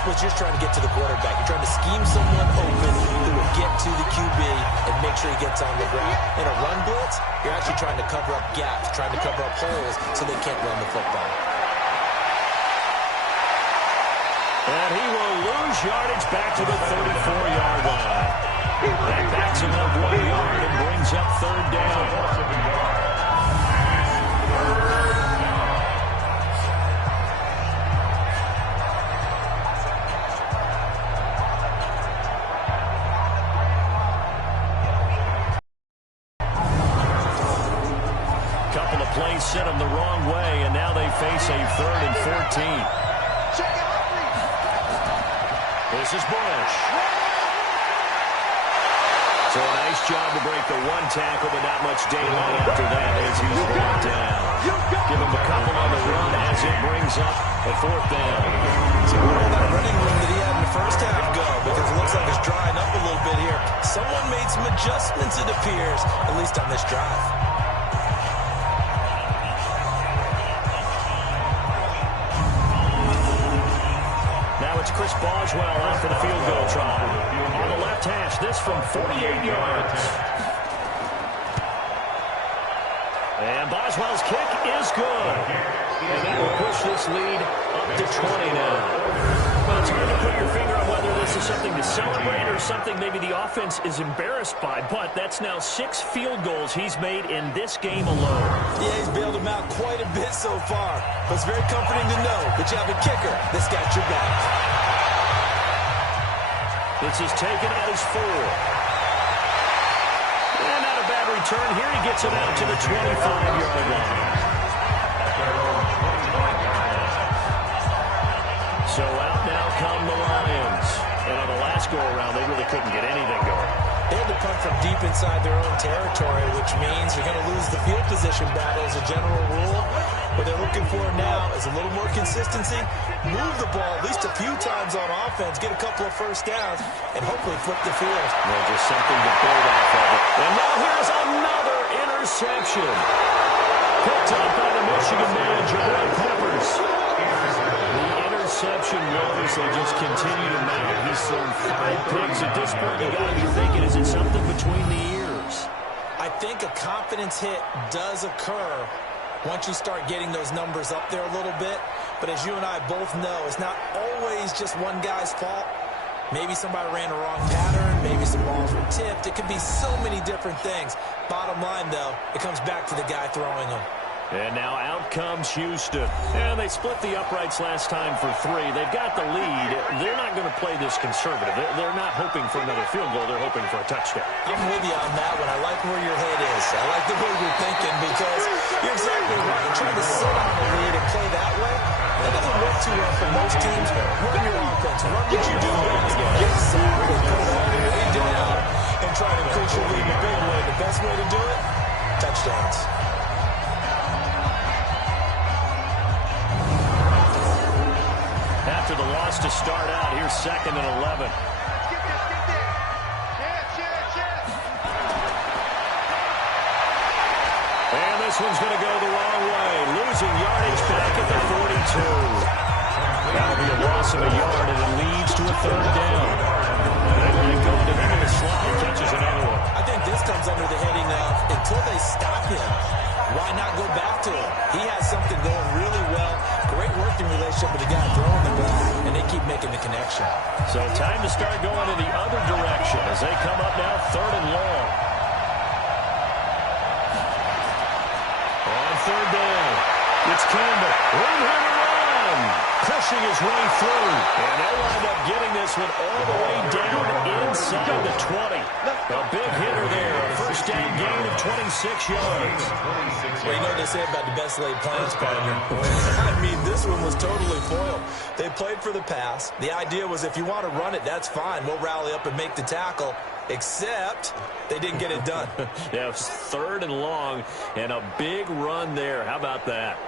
you're just trying to get to the quarterback. You're trying to scheme someone open who will get to the QB and make sure he gets on the ground. In a run blitz, you're actually trying to cover up gaps, trying to cover up holes so they can't run the football. And he will lose yardage back to the 34-yard line. That backs him up 1 yard and brings up 3rd down. Couple of plays sent them the wrong way, and now they face a 3rd and 14. This is Bush. So a nice job to break the 1 tackle, but not much daylight after that as he's brought down. Give him a couple on the run as it brings up a 4th down. So where did that running room that he had in the first half go? Because it looks like it's drying up a little bit here. Someone made some adjustments, it appears, at least on this drive. Chris Boswell out for the field goal try. On the left hash, this from 48 yards. And Boswell's kick is good. And that will push this lead up to 20 now. Well, it's hard to put your finger on whether this is something to celebrate or something maybe the offense is embarrassed by, but that's now 6 field goals he's made in this game alone. Yeah, he's bailed them out quite a bit so far, but it's very comforting to know that you have a kicker that's got your back. This is taken at his 4. And not a bad return here. He gets it out to the 25-yard line. So out now come the Lions. And on the last go-around, they really couldn't get anything going. They had to punt from deep inside their own territory, which means you're going to lose the field position battle as a general rule. What they're looking for now is a little more consistency, move the ball at least a few times on offense, get a couple of first downs, and hopefully flip the field. Well, just something to build off of it. And now here's another interception. Picked up by the Michigan man, Jabril Peppers. The interception woes, they just continue to mount. He's thrown 5 picks at this point. You got to be thinking, is it something between the ears? I think a confidence hit does occur once you start getting those numbers up there a little bit. But as you and I both know, it's not always just one guy's fault. Maybe somebody ran a wrong pattern. Maybe some balls were tipped. It could be so many different things. Bottom line, though, it comes back to the guy throwing them. And now out comes Houston. And they split the uprights last time for 3. They've got the lead. They're not going to play this conservative. They're not hoping for another field goal. They're hoping for a touchdown. I'm with you on that one. I like where your head is. I like the way you're thinking because you're exactly right. You're trying to sit on the lead and play that way. That doesn't work too well for most teams. Run your offense. Run what you do best. Get a sack and put it all the way down and try to increase your lead in a big way. The best way to do it, touchdowns. After the loss to start out, here's 2nd and 11. And this one's going to go the wrong way. Losing yardage back at the 42. That'll be a loss of a yard, and it leads to a 3rd down. They let it go into the slot. He catches another one. I think this comes under the heading of until they stop him, why not go back to him? He has something going really well. Great working relationship with the guy throwing the ball, and they keep making the connection. So time to start going in the other direction as they come up now 3rd and long. On 3rd down, it's Campbell. Room here to run. Pushing his way through. And they'll wind up getting this one all the way down inside the 20. A big hitter there. A 1st down gain of 26 yards. Well, you know what they say about the best laid plans, partner. I mean, this one was totally foiled. They played for the pass. The idea was if you want to run it, that's fine. We'll rally up and make the tackle. Except they didn't get it done. Yeah, it was 3rd and long and a big run there. How about that?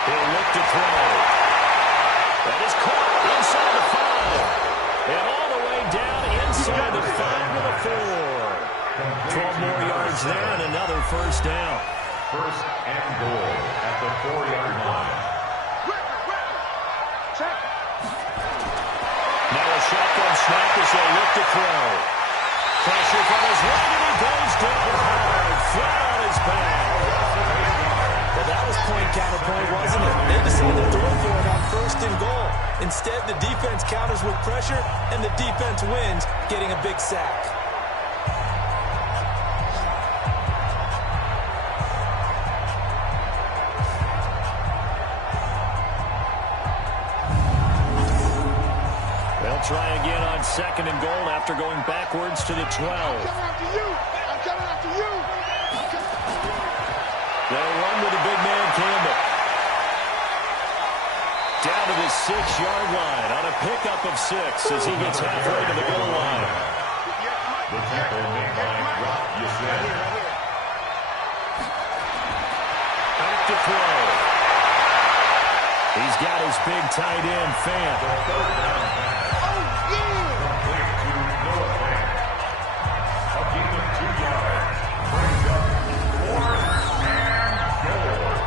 He'll look to throw. That is caught inside the 5. And all the way down inside the 5 to the 4. 12 more yards there and another 1st down. 1st and goal at the 4-yard line. Now a shotgun snap as they look to throw. Pressure from his right, and he goes down hard, flat on his back. Well, that was point counterpoint, wasn't it? They decided to throw for it on 1st and goal. Instead, the defense counters with pressure, and the defense wins, getting a big sack. They'll try again on 2nd and goal after going backwards to the 12. I'm coming after you. They'll run with the big man, Campbell. Down to the 6-yard line on a pickup of 6 as he gets halfway to the goal line. The tackle made by Rock Yassin. Back to throw. He's got his big tight end, Fan. A gain of 2 yards. Brings up 4th and goal.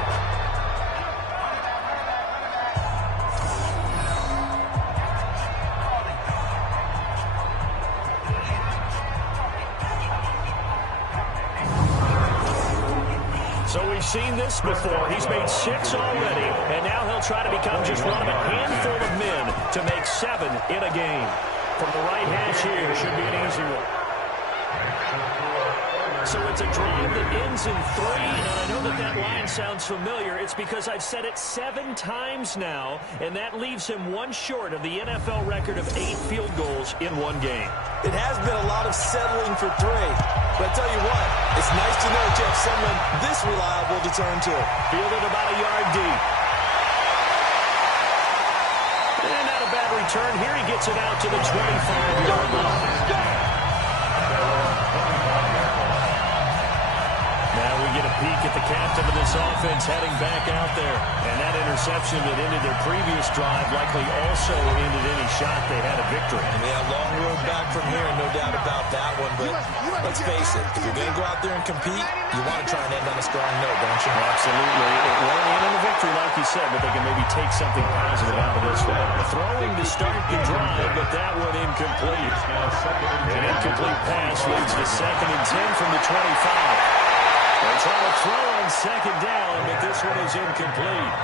So we've seen this before. He's made 6 already, and now he'll try to become just one of a handful of men to make 7 in a game. From the right hash here, should be an easy one. So it's a drive that ends in 3, and I know that that line sounds familiar. It's because I've said it 7 times now, and that leaves him 1 short of the NFL record of 8 field goals in 1 game. It has been a lot of settling for 3, but I tell you what, it's nice to know you have someone this reliable to turn to. Fielded about a yard deep. And not a bad return. Here he gets it out to the 25-yard line. Now we get a peek at the captain of this offense heading back out there. And that interception that ended their previous drive likely also ended any shot they had a victory. Yeah, long road back from here, no doubt about that one. But let's face it, if you're going to go out there and compete, you want to try and end on a strong note, don't you? Absolutely. It won't end in a victory, like you said, but they can maybe take something positive out of this one. Throwing to start the drive, but that one incomplete. An incomplete pass leads to 2nd and 10 from the 25. They're trying to throw on 2nd down, but this one is incomplete.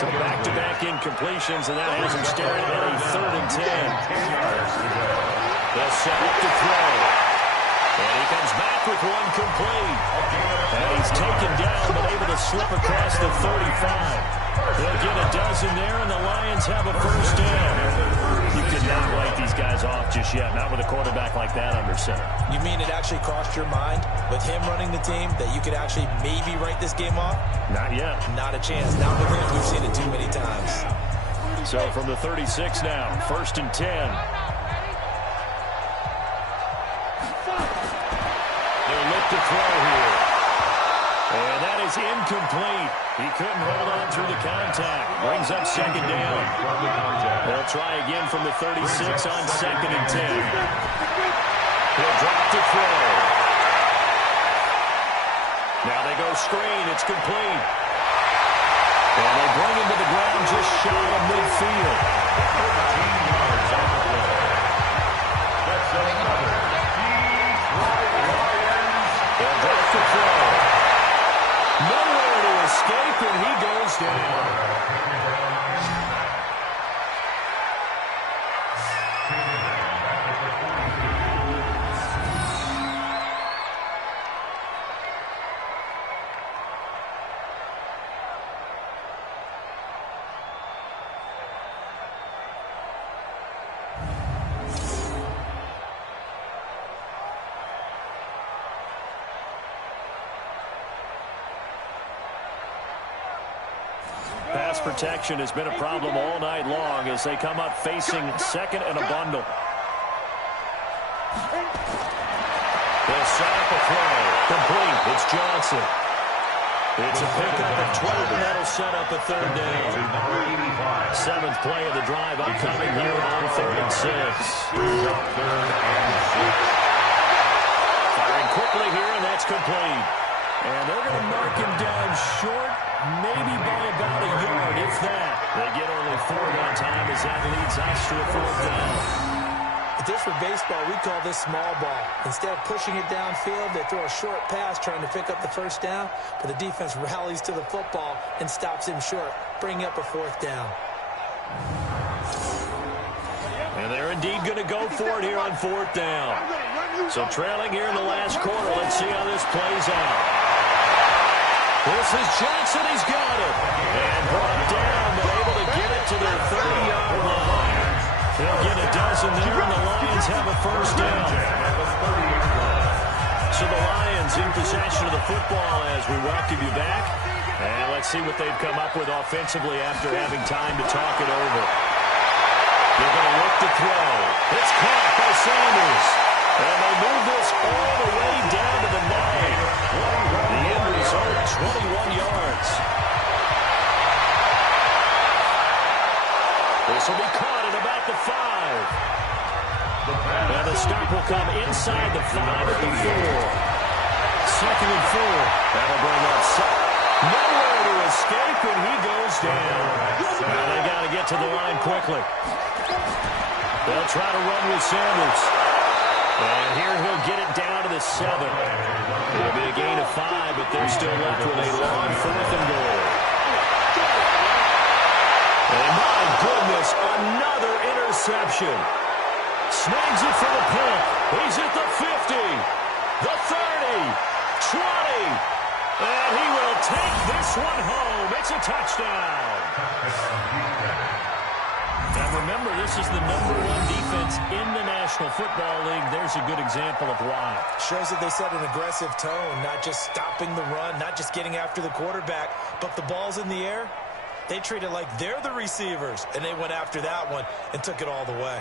So back-to-back incompletions, and that has him staring at a 3rd and 10. They'll set up to throw. And he comes back with 1 complete. And he's taken down, but able to slip across the 35. They'll get a dozen there, and the Lions have a 1st down. You cannot write these guys off just yet, not with a quarterback like that under center. You mean it actually crossed your mind with him running the team that you could actually maybe write this game off? Not yet. Not a chance. Not with him. We've seen it too many times. So from the 36 now, 1st and 10. They'll look to throw here. And that is incomplete. He couldn't hold on through the contact. Brings up 2nd down. They'll try again from the 36 on 2nd and 10. He'll drop to throw. Now they go screen. It's complete. And they bring him to the ground just shy of midfield. 13 yards on the play. That's another Detroit Lions. They'll drop to throw. Nowhere to escape, and he goes down. Pass protection has been a problem all night long as they come up facing 2nd and a bundle. They'll set up a throw. Complete. It's Johnson. It's a pickup of 12, and that'll set up a 3rd down. 7th play of the drive upcoming here on 3rd and 6. Firing quickly here, and that's complete. And they're going to mark him down short, maybe by about a yard, if that. They get only 4 that time as that leads us to a 4th down. If this were baseball, we call this small ball. Instead of pushing it downfield, they throw a short pass trying to pick up the 1st down, but the defense rallies to the football and stops him short, bringing up a 4th down. And they're indeed going to go for it here on 4th down. So trailing here in the last quarter, let's see how this plays out. This is Johnson. He's got it. And brought down, but able to get it to their 30-yard line. They'll get a dozen there, and the Lions have a 1st down. So the Lions in possession of the football as we welcome you back. And let's see what they've come up with offensively after having time to talk it over. They're going to look to throw. It's caught by Sanders. And they move this all the way down to the 9. The end result, 21 yards. This will be caught at about the 5. And the stop will come inside the 5 at the 4. 2nd and 4. That'll bring up nowhere to escape, and he goes down. Now they got to get to the line quickly. They'll try to run with Sanders. And here he'll get it down to the 7. It'll be a gain of 5, but they're still left with a long 4th and goal. And my goodness, another interception. Snags it for the pick. He's at the 50, the 30, 20. And he will take this one home. It's a touchdown. And remember, this is the #1 defense in the National Football League. There's a good example of why. Shows that they set an aggressive tone, not just stopping the run, not just getting after the quarterback, but the ball's in the air. They treat it like they're the receivers, and they went after that one and took it all the way.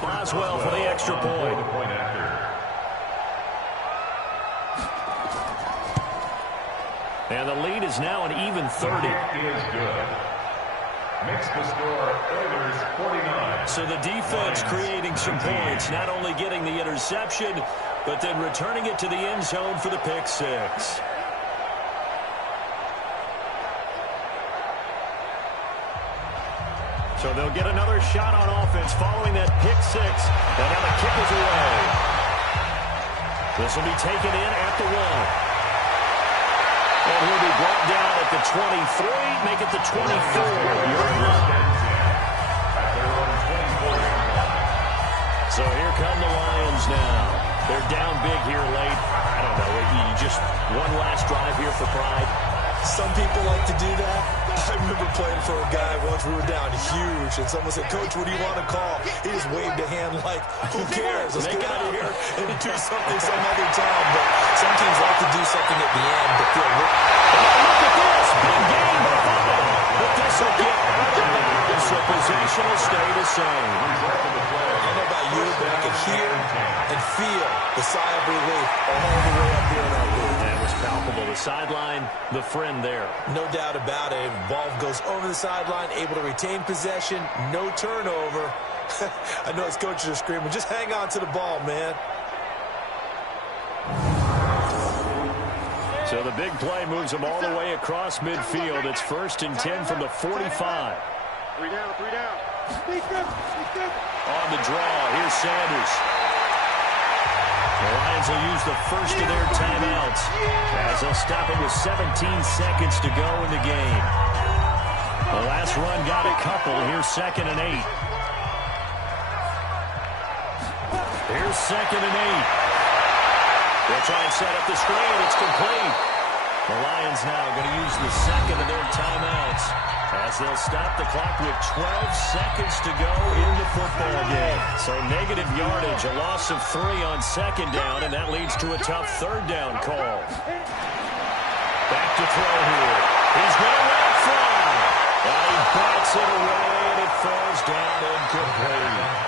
Boswell for the extra point. And the lead is now an even 30. Is good. Makes the score Oilers 49. So the defense creating some points, not only getting the interception, but then returning it to the end zone for the pick 6. So they'll get another shot on offense following that pick 6. And now the kick is away. This will be taken in at the 1. And he'll be brought down at the 23, make it the 24-yard line. So here come the Lions now. They're down big here late. I don't know. You just one last drive here for pride. Some people like to do that. I remember playing for a guy once. We were down huge, and someone said, "Coach, what do you want to call?" He just waved a hand like, "Who cares? Let's get out of here and do something some other time." But some teams like to do something at the end to feel look at this. Big game, but this will get out of it. So possession will stay the same. I don't know about you, but I can hear and feel the sigh of relief all the way up here in our booth. That was palpable. The sideline, the friend there. No doubt about it. Ball goes over the sideline, able to retain possession, no turnover. I know his coaches are screaming, just hang on to the ball, man. So the big play moves them all the way across midfield. It's 1st and 10 from the 45. 3 down, 3 down. On the draw, here's Sanders. The Lions will use the first of their timeouts as they'll stop it with 17 seconds to go in the game. The last run got a couple. Here's 2nd and 8. Here's 2nd and 8. They'll try and set up the screen. It's complete. The Lions now going to use the second of their timeouts as they'll stop the clock with 12 seconds to go in the football game. So negative yardage, a loss of 3 on 2nd down, and that leads to a tough 3rd down call. Back to throw here. He's going to let it fly. And he bats it away, and it falls down incomplete.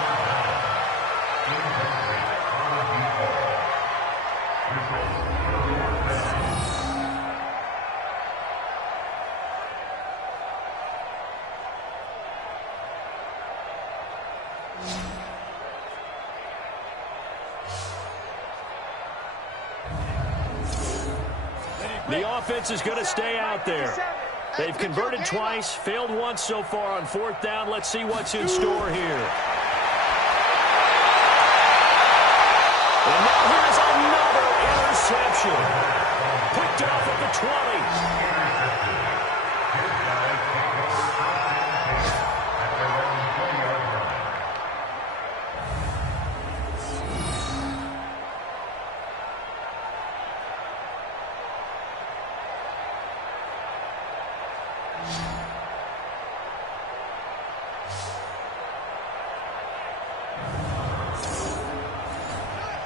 The offense is going to stay out there. They've converted twice, failed once so far on 4th down. Let's see what's in store here. And now here's another interception. Picked off at the 20.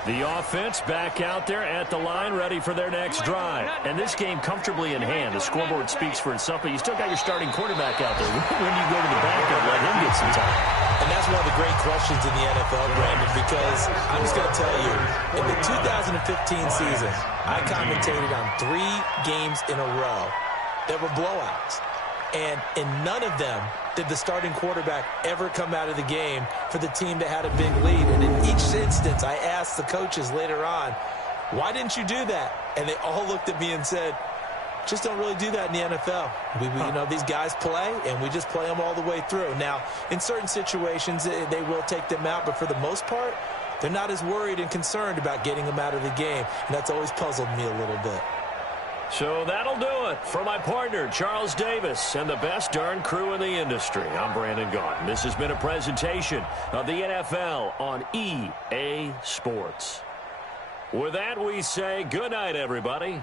The offense back out there at the line, ready for their next drive. And this game comfortably in hand. The scoreboard speaks for itself, but you still got your starting quarterback out there. When do you go to the backup, let him get some time? And that's one of the great questions in the NFL, Brandon, because I'm just going to tell you, in the 2015 season, I commentated on 3 games in a row that were blowouts. And in none of them did the starting quarterback ever come out of the game for the team that had a big lead. And in each instance, I asked the coaches later on, why didn't you do that? And they all looked at me and said, just don't really do that in the NFL. You know, these guys play, and we just play them all the way through. Now, in certain situations, they will take them out, but for the most part, they're not as worried and concerned about getting them out of the game, and that's always puzzled me a little bit. So that'll do it for my partner, Charles Davis, and the best darn crew in the industry. I'm Brandon Gaudin. This has been a presentation of the NFL on EA Sports. With that, we say good night, everybody.